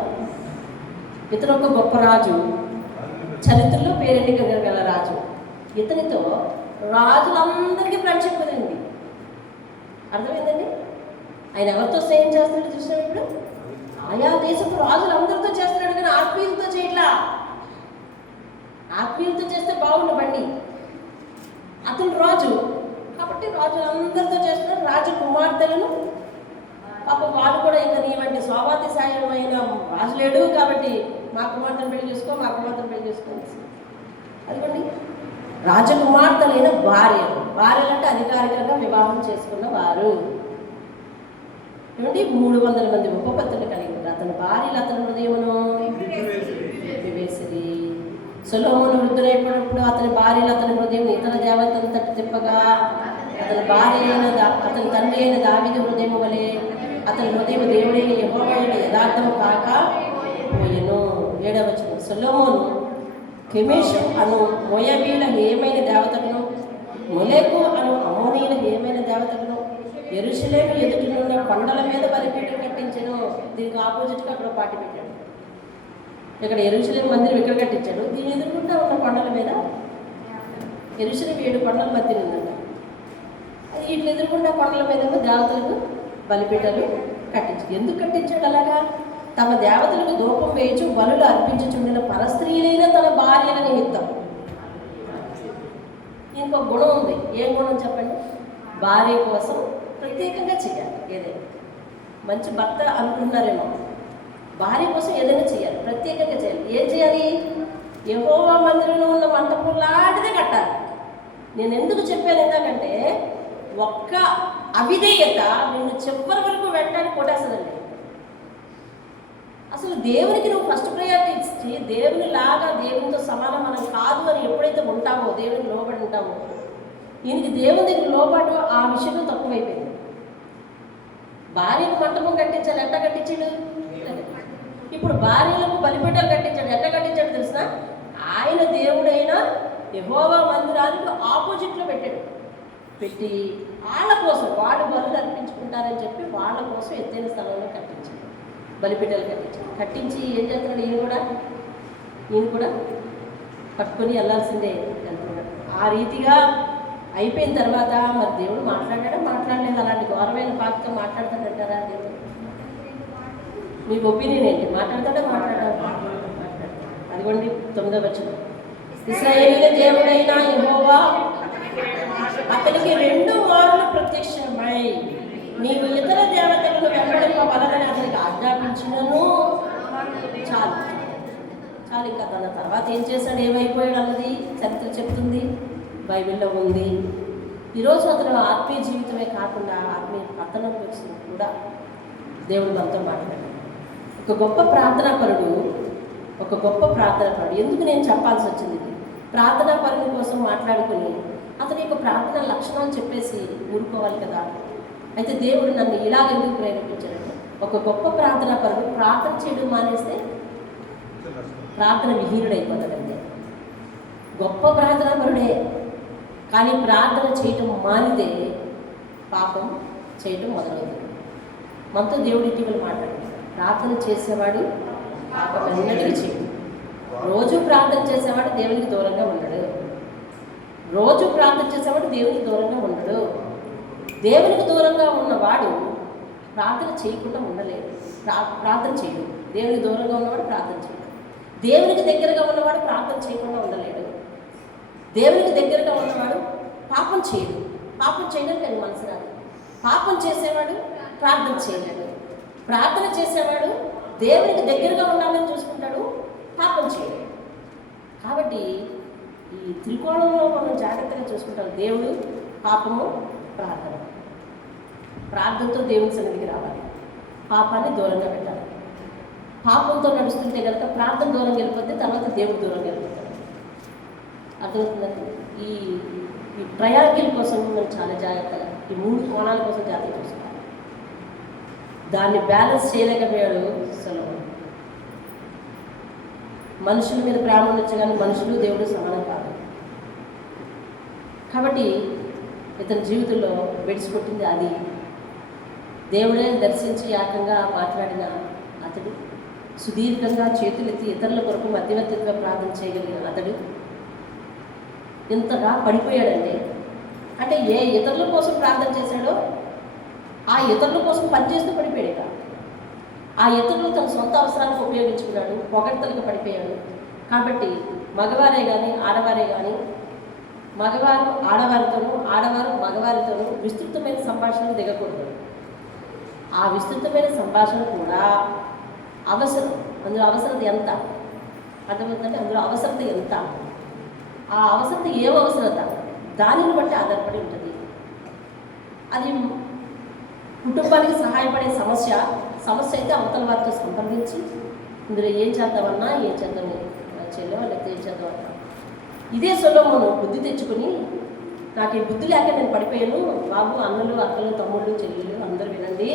ఇతను ఒక గొప్ప రాజు, చరిత్రలో పేరెన్నిక గల రాజు. ఇతనితో రాజులందరికీ ఫ్రెండ్షిప్ కుదిరింది. అర్థమైందండి. ఆయన ఎవరితో స్నేహం చేస్తున్నాడు చూసాం ఇప్పుడు? ఆయా దేశపు రాజులందరితో చేస్తున్నాడు, కానీ ఆత్మీయులతో చేయట్లా. ఆత్మీయులతో చేస్తే బాగుండు బండి. అతను రాజు కాబట్టి రాజులందరితో చేస్తున్నాడు. రాజకుమార్తెలను పాప వాళ్ళు కూడా ఇంకా నీ వంటి స్వాభాతి సాయమైన రాజు లేడు కాబట్టి మా కుమార్తెను పెళ్లి చేసుకో, మా కుమార్తెను పెళ్లి చేసుకోవచ్చు. అదిగోండి, రాజకుమార్తెలైన భార్యలు, భార్యలంటే అధికారికంగా వివాహం చేసుకున్న వారు. ఏమండి, 300 మంది ఉపపత్తులు కలిగి ఉంటారు. అతని భార్యలు అతని హృదయమును వివేసిరి. సొలొమోను వృద్ధులైపోయినప్పుడు అతని భార్యలు అతని హృదయం ఇతర దేవతలను తట్టు తిప్పగా, అతని అతని తండ్రి అయిన దావీదు హృదయం వలె అతని హృదయం దేవుడైన యెహోవా యొక్క యథార్థము కాక పోయెను. 7వ వచనం, సొలొమోను కెమేషు అను మోయాబీల హేమైన దేవతలను, మొలెకు అను అమ్మోనీయుల హేమైన దేవతలను యెరూషలేము ఎదుటినున్న కొండల మీద బలిపీఠం కట్టించాను. దీనికి ఆపోజిట్గా అక్కడ పార్టీ పెట్టాడు. ఇక్కడ యెరూషలేము మందిరం ఇక్కడ కట్టించాడు, దీని ఎదురుకుంటా ఉన్న కొండల మీద. యెరూషలేము 7 కొండల మధ్య ఉందంట. అది వీటిని ఎదురుకుండా కొండల మీద దేవతలకు బలిపీఠాలు కట్టించాడు. ఎందుకు కట్టించాడు అలాగా? తమ దేవతలకు ధూపం వేయచు బలులు అర్పించుచుండిన పరస్త్రీలైన తన భార్యల నిమిత్తం. ఇంకో గుణం ఉంది. ఏం గుణం చెప్పండి? భార్య కోసం ప్రత్యేకంగా చేయాలి. ఏదైనా మంచి భర్త అనుకుంటున్నారేమో, భార్య కోసం ఏదైనా చేయాలి, ప్రత్యేకంగా చేయాలి. ఏం చేయాలి? యెహోవా మందిరంలో ఉన్న మంటపం లాంటిదే కట్టాలి. నేను ఎందుకు చెప్పాను ఎందుకంటే, ఒక్క అవిధేయత నిన్ను చివరి వరకు వెంటనే కొట్టేస్తుందండి. అసలు దేవునికి నువ్వు ఫస్ట్ ప్రయారిటీ ఇచ్చి, దేవుని లాగా దేవునితో సమానం మనం కాదు అని ఎప్పుడైతే ఉంటామో, దేవునికి లోబడి ఉంటామో, ఈయనకి దేవుని దగ్గర లోబడి ఆ విషయంలో తక్కువైపోయింది. భార్యకు మంటపం కట్టించాలి, ఎట్లా కట్టించాడు? ఇప్పుడు భార్యలకు బలిపీఠాలు కట్టించాడు, ఎట్లా కట్టించాడు తెలుసా? ఆయన దేవుడైన యెహోవా మందిరానికి ఆపోజిట్లో పెట్టాడు. పెట్టి వాళ్ళ కోసం, వాళ్ళు బలులు అర్పించుకుంటారని చెప్పి వాళ్ళ కోసం ఎత్తైన స్థలంలో కట్టించాడు, బలిపీఠాలు కట్టించాడు. కట్టించి ఏం చేస్తున్నాడు? ఈయన కూడా పట్టుకొని వెళ్ళాల్సిందే వెళ్తున్నాడు. ఆ రీతిగా అయిపోయిన తర్వాత మరి దేవుడు మాట్లాడాడా? మాట్లాడలేదు. అలాంటి ఘోరమైన పాటతో మాట్లాడతాడంటారా దేవుడు? మీ ఒపీనియన్ ఏంటి? మాట్లాడతాడా? మాట్లాడతాడు. అదిగోండి 9వ వచనం, ఇశ్రాయేలీయుల దేవుడైన యెహోవా అతనికి 2 మార్లు ప్రత్యక్షమై నీవు ఇతర దేవతలను వెంబడింపవలనని అతనికి ఆజ్ఞాపించినను చాలు చాలు. ఇంకా తన తర్వాత ఏం చేశాడు, ఏమైపోయాడు అన్నది చరిత్ర చెప్తుంది, బైబిల్లో ఉంది. ఈరోజు అతను ఆత్మీయ జీవితమే కాకుండా ఆత్మీయ పతనం వచ్చింది కూడా దేవుడు మనతో మాట్లాడాడు. ఒక గొప్ప ప్రార్థనాపరుడు ఎందుకు నేను చెప్పాల్సి వచ్చింది, ప్రార్థనాపరుని కోసం మాట్లాడుకుని అతని యొక్క ప్రార్థన లక్షణాలు చెప్పేసి ఊరుకోవాలి కదా. అయితే దేవుడు నన్ను ఇలాగెందుకు ప్రేరేపించాడు, ఒక గొప్ప ప్రార్థనాపరుడు ప్రార్థన చేయడం మానేస్తే ప్రార్థన విహీనుడైపోతాడంతే. గొప్ప ప్రార్థనాపరుడే కానీ ప్రార్థన చేయటం మానితే పాపం చేయటం మొదలవుతుంది. మనతో దేవుడు ఇటీవల మాట్లాడాడు, ప్రార్థన చేసేవాడు పాపం ఎన్నటికీ చేయడు. రోజు ప్రార్థన చేసేవాడు దేవునికి దూరంగా ఉండడు. రోజు ప్రార్థన చేసేవాడు దేవునికి దూరంగా ఉండడు. దేవునికి దూరంగా ఉన్నవాడు ప్రార్థన చేయకుండా ఉండలేడు, ప్రార్థన చేయడు. దేవునికి దూరంగా ఉన్నవాడు ప్రార్థన చేయడు. దేవునికి దగ్గరగా ఉన్నవాడు ప్రార్థన చేయకుండా ఉండలేడు. దేవునికి దగ్గరగా ఉన్నవాడు పాపం చేయడు. పాపం చేయడానికి అది మనసు రాదు. పాపం చేసేవాడు ప్రార్థన చేయలేడు. ప్రార్థన చేసేవాడు దేవునికి దగ్గరగా ఉండాలని చూసుకుంటాడు, పాపం చేయలేడు. కాబట్టి ఈ త్రికోణంలో మనం జాగ్రత్తగా చూసుకుంటాం. దేవుడు, పాపము, ప్రార్థన. ప్రార్థనతో దేవుని సన్నిధికి రావాలి, పాపాన్ని దూరంగా పెట్టాలి. పాపంతో నడుస్తుంటే కనుక ప్రార్థన దూరంగా వెళ్ళిపోతే తర్వాత దేవుడు దూరంగా వెళ్ళిపోతాడు. అర్థమవుతుందండి. ఈ ట్రయాంగిల్ కోసం మనం చాలా జాగ్రత్తగా, ఈ 3 కోణాల కోసం జాగ్రత్త చూసుకోవాలి. దాన్ని బ్యాలెన్స్ చేయలేకపోయాడు సొలొమోను. మనుషుల మీద ప్రేమ ఉండొచ్చు కానీ మనుషులు దేవుడు సమానం కాదు. కాబట్టి ఇతని జీవితంలో విడిచిపెట్టింది అది. దేవుడే దర్శించి ఏకంగా మాట్లాడిన అతడు, సుదీర్ఘంగా చేతులెత్తి ఇతరుల కొరకు మధ్యవర్తిగా ప్రార్థన చేయగలిగిన అతడు ఇంతగా పడిపోయాడండి. అంటే ఏ ఇతరుల కోసం ప్రార్థన చేశాడో ఆ ఇతరుల కోసం పనిచేస్తూ పడిపోయాడు. ఆ ఇతరులు తన సొంత అవసరాలకు ఉపయోగించుకున్నాడు, పొగడ్తలకు పడిపోయాడు. కాబట్టి మగవారే కానీ ఆడవారే కానీ, మగవారు ఆడవారితోనూ ఆడవారు మగవారితోనూ విస్తృతమైన సంభాషణలు దిగకూడదు. ఆ విస్తృతమైన సంభాషణ కూడా అవసరం. అందులో అవసరత ఎంత అర్థమవుతుందంటే అందులో అవసరత ఎంత, ఆ అవసరత ఏం అవసరత దానిని బట్టి ఆధారపడి ఉంటుంది. అది కుటుంబానికి సహాయపడే సమస్య అయితే అవతల వారితో సంప్రదించి ఇందులో ఏం చేద్దామన్నా ఏం చేద్దాం చెల్లె లేకపోతే ఏం చేద్దామన్నా. ఇదే సొలొమోను బుద్ధి తెచ్చుకొని, నాకు ఈ బుద్ధి లేక నేను పడిపోయాను బాబు, అన్నలు అక్కలు తమ్ముళ్ళు చెల్లెలు అందరూ వినండి,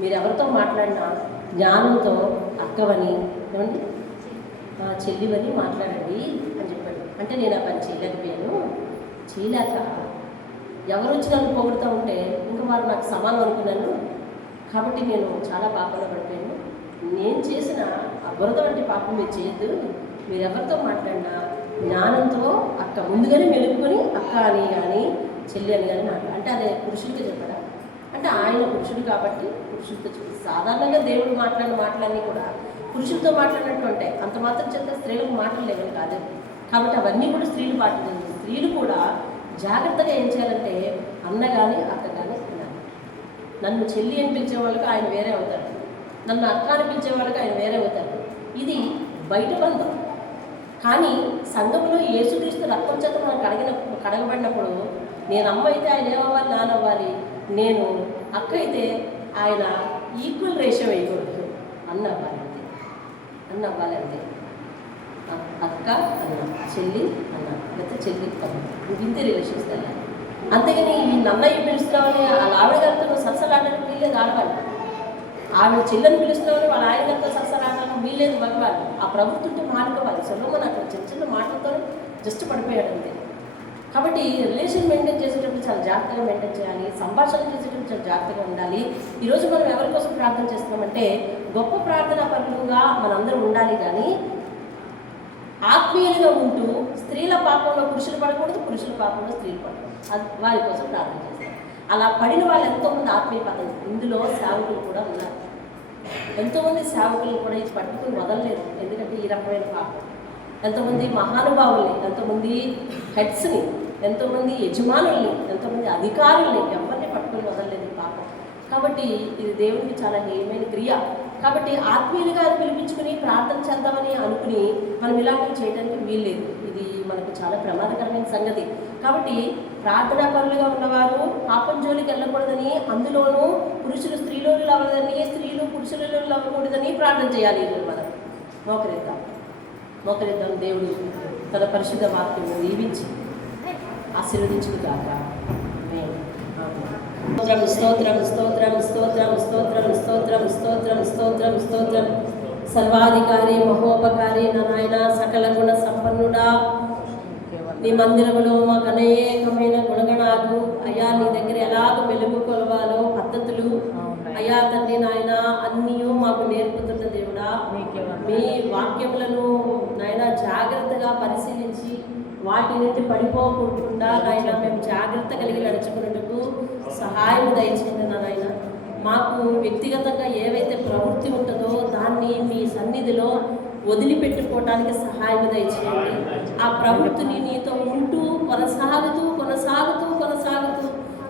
మీరు ఎవరితో మాట్లాడినా జ్ఞానంతో అక్కవని ఏమండి చెల్లివని మాట్లాడండి అని చెప్పాడు. అంటే నేను ఆ పని చేయలేకపోయాను, చేయలేక ఎవరు వచ్చి నన్ను పొగుడుతూ ఉంటే ఇంకా వారు నాకు సమానం అనుకున్నాను. కాబట్టి నేను చాలా పాపంలో పడిపోయాను. నేను చేసిన అబురద వంటి పాపం మీరు చేయొద్దు. మీరు ఎవరితో మాట్లాడినా జ్ఞానంతో అక్క ముందుగానే మెలుపుకొని అక్క అని కానీ చెల్లి అని కానీ మాట్లాడు. అంటే అదే పురుషుడితో చెప్పడా, అంటే ఆయన పురుషుడు కాబట్టి పురుషుడితో చెప్పి సాధారణంగా దేవుడు మాటలన్నీ కూడా పురుషులతో మాట్లాడినట్టు ఉంటాయి. అంత మాత్రం చేత స్త్రీలకు మాటలు లేవని కాదు. కాబట్టి అవన్నీ కూడా స్త్రీలు పాటించాలి. స్త్రీలు కూడా జాగ్రత్తగా ఏం చేయాలంటే అన్న కానీ అక్క కానీ అన్నారు. నన్ను చెల్లి అని పిలిచే వాళ్ళకి ఆయన వేరే అవుతాడు, నన్ను అక్క అని పిలిచే వాళ్ళకి ఆయన వేరే అవుతాడు. ఇది బయట బంధం. కానీ సంఘంలో యేసుక్రీస్తు రక్తం చేత మనం కడగబడినప్పుడు నేను అమ్మ అయితే ఆయన ఏమవ్వాలి, నానవ్వాలి. నేను అక్క అయితే ఆయన ఈక్వల్ రేషియో వేయకూడదు, అన్న అవ్వాలి అంతే. అక్క అన్న, చెల్లి అన్న, లేకపోతే చెల్లి అన్న, ఇంతే రిలేషన్స్ వెళ్ళాలి. అంతేగాని నన్నయ్య పిలుస్తున్నామని వాళ్ళ ఆవిడ గారితో సరసలాడడానికి వీళ్ళేది ఆడవాళ్ళు, ఆవిడ చెల్లెని పిలుస్తున్నామని వాళ్ళ ఆయన గారితో సరసలాడడానికి వీళ్ళేది మగవాళ్ళు. ఆ ప్రవృత్తి మానుకోవాలి. సొలొమోను అక్కడ చిన్న మాటలతో జస్ట్ పడిపోయాడు అంతే. కాబట్టి రిలేషన్ మెయింటైన్ చేసేటప్పుడు చాలా జాగ్రత్తగా మెయింటైన్ చేయాలి. సంభాషణ చేసేటప్పుడు చాలా జాగ్రత్తగా ఉండాలి. ఈరోజు మనం ఎవరి కోసం ప్రార్థన చేస్తున్నామంటే గొప్ప ప్రార్థనా పరులుగా మనందరం ఉండాలి. కానీ ఆత్మీయులుగా ఉంటూ స్త్రీల పాపంలో పురుషులు పడకూడదు, పురుషుల పాపంలో స్త్రీలు పడకూడదు. అది వారి కోసం ప్రార్థన చేస్తారు. అలా పడిన వాళ్ళు ఎంతోమంది ఆత్మీయ పద్ధతి. ఇందులో సేవకులు కూడా ఉన్నారు. ఎంతోమంది సేవకులు కూడా ఇది పట్టుకుని వదలలేదు. ఎందుకంటే ఈ రకమైన పాపం ఎంతోమంది మహానుభావుల్ని, ఎంతోమంది హెడ్స్ని, ఎంతోమంది యజమానుల్ని, ఎంతోమంది అధికారుల్ని ఎవరిని పట్టుకొని వదలలేదు ఈ పాపం. కాబట్టి ఇది దేవునికి చాలా హేయమైన క్రియ. కాబట్టి ఆత్మీయులుగా పిలిపించుకుని ప్రార్థన చేద్దామని అనుకుని మనం ఇలాంటివి చేయడానికి వీల్లేదు. ఇది మనకు చాలా ప్రమాదకరమైన సంగతి. కాబట్టి ప్రార్థనా పరులుగా ఉన్నవారు పాపం జోలికి వెళ్ళకూడదని, అందులోనూ పురుషులు స్త్రీలోని అవ్వదని, స్త్రీలు పురుషులలో అవ్వకూడదని ప్రార్థన చేయాలి. మనం మోకరిద్దాం. దేవుడు తన పరిశుద్ధ వాక్యము దీవించి ఆశీర్వదించుగాక. స్తోత్రం స్తోత్రం స్తోత్రం స్తోత్రం స్తోత్రం స్తోత్రం స్తోత్రం స్తోత్రం. సర్వాధికారి మహోపకారి నా నాయన, సకల గుణ సంపన్నుడా, నీ మందిరములో మాకు అనేకమైన గుణగణాలు అయ్యా, నీ దగ్గర ఎలాగ వెలుగు కొలవాలో పద్ధతులు అయ్యా తండ్రి నాయన అన్నీ మాకు నేర్పుతున్న దేవుడా, మీ వాక్యములను నాయన జాగ్రత్తగా పరిశీలించి వాటి నుండి పడిపోకుండా నాయన మేము జాగ్రత్త కలిగి నడుచుకున్నట్టుకు సహాయం దయచేయండి నాయన. మాకు వ్యక్తిగతంగా ఏవైతే ప్రవృత్తి ఉంటుందో దాన్ని మీ సన్నిధిలో వదిలిపెట్టుకోవడానికి సహాయం దయచేయండి. ఆ ప్రవృత్తిని నీతో ఉంటూ కొనసాగుతూ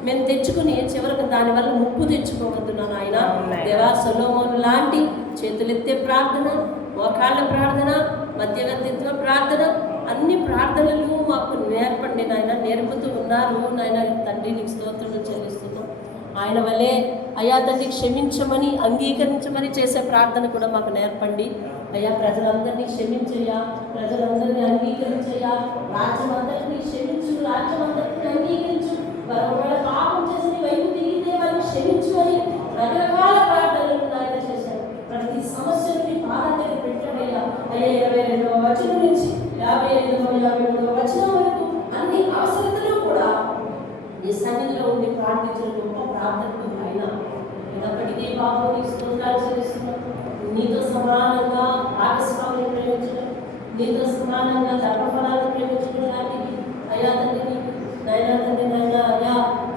మేము తెచ్చుకుని చివరికి దానివల్ల ముప్పు తెచ్చుకోవద్దు నాయన. దేవా, సొలొమోను లాంటి చేతులెత్తే ప్రార్థన, మోకాళ్ళ ప్రార్థన, మధ్యవర్తిత్వ ప్రార్థన, అన్ని ప్రార్థనలు మాకు నేర్పండి నాయన. నేర్పుతూ ఉన్నారు నాయన. తండ్రి నీకు స్తోత్రాలు చెల్లిస్తున్నాం. ఆయన వల్లే అయ్యా తండ్రి క్షమించమని అంగీకరించమని చేసే ప్రార్థన కూడా మాకు నేర్పండి అయ్యా. ప్రజలందరినీ క్షమించయ్యా, ప్రజలందరినీ అంగీకరించయ్యా, రాజ్యం అందరినీ క్షమించు, రాజ్యం అందరినీ అంగీకరించు, ఒకవేళ పాపం చేసిన వైపు తిరిగితే వారిని క్షమించు అని రకరకాల ప్రార్థనలు ఆయన చేశారు. ప్రతి సమస్యను మీ పాదం దగ్గర పెట్టాడయ్యా. అయ్యా 22వ వచనం నుంచి 55వ 53వ వచనం వరకు అన్ని అవసరతలు కూడా ఈ సన్నిధిలో ఉండి ప్రార్థించిన గొప్ప ప్రార్థనలు ఆయన. ఇదప్పటికీ బాబు నీకు స్తోత్రాలు చెల్లిస్తున్నాం. నీతో సమానంగా భాగస్వామిని ప్రేమించడం, నీతో సమానంగా ధర్మఫలాలను ప్రేమించడం లాంటివి అయ్యా తండ్రి నాయన తండ్రి నాయన అయ్యా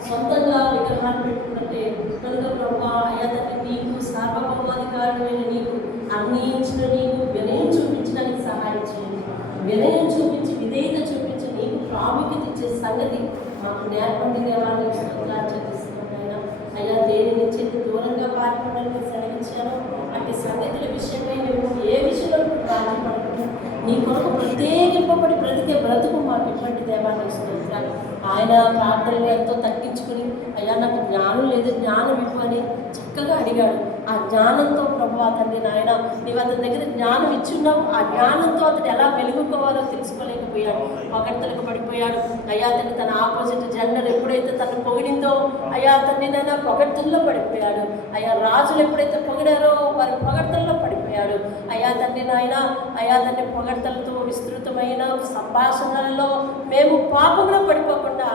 సొంతంగా విగ్రహాలు పెట్టుకుంటే కనుక ప్రభు అయ్యా తండ్రి నీకు సార్వభౌమాధికారమైన నీకు అన్ని ఇచ్చిన నీకు వినయం చూపించడానికి సహాయం చేయండి. వినయం చూపించి విధేయత చూపించి నీకు ప్రాముఖ్యత ఇచ్చే సంగతి మాకు నేర్పండి దేవాలయ స్తోత్రాలు చెల్లిస్తున్నాం. అయ్యా దేని నుంచి దూరంగా పాల్పడడానికి సెలవించాను. అట్టి సంగతుల విషయమై మేము ఏ విషయంలో బాధపడుతున్నాం నీ కొరకు ప్రత్యేకింపబడి బ్రతికే బ్రతుకు మాకు ఇటువంటి దేవాలయ స్తోత్రాలు. ఆయన ప్రార్థనలు ఎంతో తగ్గించుకుని అయ్యా నాకు జ్ఞానం లేదు, జ్ఞానం ఇవ్వని చక్కగా అడిగాడు. ఆ జ్ఞానంతో ప్రభు తండ్రి నాయన నీవు అతని దగ్గర జ్ఞానం ఇచ్చున్నావు. ఆ జ్ఞానంతో అతడు ఎలా వెలుగుకోవాలో తెలుసుకోలేకపోయాడు, పొగడ్తలకు పడిపోయాడు. అయ్యా తండ్రి తన ఆపోజిట్ జెండర్ ఎప్పుడైతే తను పొగిడిందో అయ్యా తండ్రి నాయన పొగడ్తల్లో పడిపోయాడు. అయ్యా రాజులు ఎప్పుడైతే పొగిడారో వారి పొగడ్తల్లో పడిపోయాడు. అయ్యా తండ్రి నాయన అయ్యా తండ్రి పొగడ్తలతో విస్తృతమైన సంభాషణలలో మేము పాపంలో పడిపోకుండా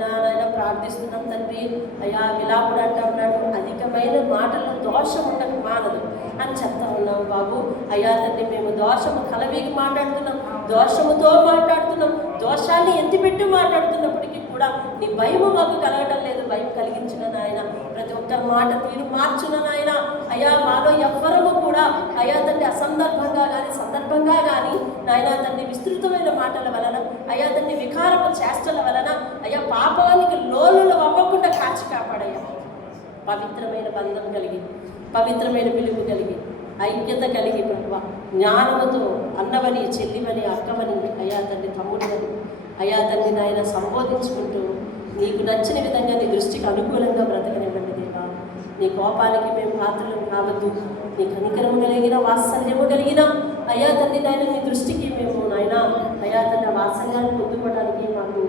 నాయన ప్రార్థిస్తున్నాం తండ్రి. అయ్యా విలాపుడు అంటా ఉన్నాడు, అధికమైన మాటల్లో దోషం ఉండక మానదు అని చెప్తా ఉన్నాం బాబు. అయ్యా తండ్రి మేము దోషము కలవికి మాట్లాడుతున్నాం, దోషముతో మాట్లాడుతున్నాం, దోషాన్ని ఎత్తిపెట్టి మాట్లాడుతున్నప్పటికీ కూడా నీ భయము మాకు కలగడం లేదు. భయం కలిగించిన నాయన ప్రతి ఒక్కరి మాట తీరు మార్చిన నాయన. అయ్యా మాలో ఎవ్వరము కూడా అయ్యా తండ్రి అసందర్భంగా కానీ సందర్భంగా కానీ నాయన తండ్రి విస్తృతమైన మాటల వలన అయ్యా తండ్రి వికారపు చేష్టల వలన అయ్యా పాపానికి లోనులు అవ్వకుండా కాచి కాపాడయ్యా. పవిత్రమైన బంధం కలిగి, పవిత్రమైన పిలుపు కలిగి, ఐక్యత కలిగి ప్రభు జ్ఞానముతో అన్నవని, చెల్లివని, అక్కవని, అయ్యా తండ్రి తమ్ముడివని అయ్యా తండ్రి నాయన సంబోధించుకుంటూ నీకు నచ్చిన విధంగా నీ దృష్టికి అనుకూలంగా బ్రతకనివ్వండి దేవా. నీ కోపానికి మేము పాత్రలు కావద్దు. నీ కనికరము కలిగిన వాత్సల్యము కలిగిన అయ్యా తండ్రి నాయన నీ దృష్టికి మేము నాయన అయ్యా తండ్రి వాత్సల్యాన్ని పొందుకోవడానికి మాకు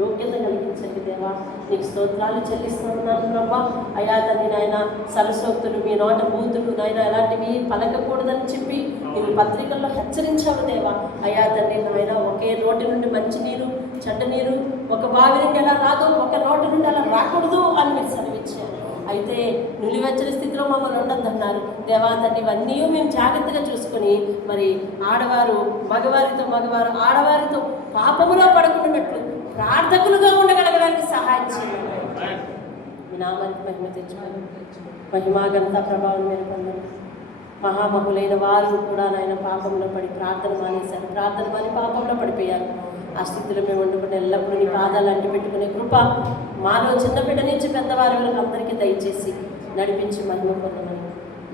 యోగ్యత కలిగించండి దేవా. నీకు స్తోత్రాలు చెల్లిస్తున్నాను ప్రభా. అయ్యా తండ్రి నాయన సరస్వక్తులు మీ నోట బూతులు నాయన ఎలాంటివి పలకకూడదని చెప్పి నీవు పత్రికల్లో హెచ్చరించావు దేవా. అయ్యా తండ్రి నాయన ఒకే నోటి నుండి మంచి నీరు చెడ్డ నీరు ఒక బావి నుండి ఎలా రాదు, ఒక నోటి నుండి అలా రాకూడదు అని మీరు సెలవిచ్చారు. అయితే నులివెచ్చని స్థితిలో మమ్మల్ని ఉండొద్దన్నారు దేవా తండ్రి. ఇవన్నీ మేము జాగ్రత్తగా చూసుకొని మరి ఆడవారు మగవారు ఆడవారితో పాపములో పడుకున్నట్లు ప్రార్థకులుగా ఉండగలగడానికి సహాయం చేయండి. మీ నామానికి మహిమ తెచ్చుకోండి, మహిమా ఘనత ప్రభావం మీరు పొందండి. మహామహులైన వారు కూడా నాయన పాపంలో పడి ప్రార్థన మానేశారు, ప్రార్థన మాని పాపంలో పడిపోయారు. ఆ స్థితిలో మేము వండుకుంటే ఎల్లప్పుడూ నీ పాదాలు అంటి పెట్టుకునే కృప మాలో చిన్న బిడ్డ నుంచి పెద్దవారి వరకు అందరికీ దయచేసి నడిపించి మహిమ పొందమని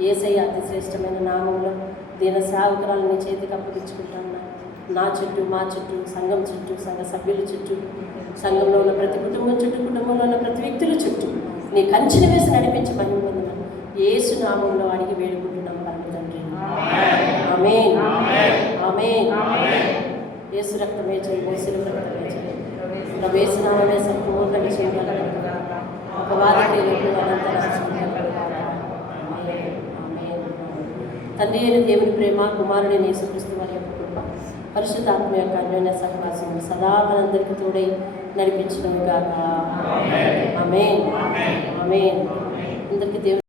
యేసయ్య అతి శ్రేష్టమైన నామంలో దీన సేవకురాలని చేతికి అప్పగించుకుంటాను. నా చుట్టూ, మా చుట్టూ, సంఘం చుట్టూ, సంఘ సభ్యుల చుట్టూ, సంఘంలో ఉన్న ప్రతి కుటుంబం చుట్టూ, కుటుంబంలో ఉన్న ప్రతి వ్యక్తుల చుట్టూ నీ కంచెను వేసి నడిపించి మహిమ పొందమని యేసు నామంలో అడిగి వేడుకుంటున్నాం పరమ తండ్రి. ఆమేన్, ఆమేన్. యేసు రక్తమే చేయి, యేసు రక్తమే చేయి. యేసు నామమే సంపూర్ణంగా చేయగలరు. అపవాద క్రియలకు అనంత నాశనం కలుగుగాక. ఆమేన్, ఆమేన్. తండ్రి అయిన దేవుని ప్రేమ, కుమారుడైన యేసుక్రీస్తు వారి యొక్క కృప, పరిశుద్ధాత్మ యొక్క అన్యోన్య సహవాసం సదా మనందరికీ తోడై నడిపించును గాక. ఆమేన్, ఆమేన్. అందరికీ దేవుని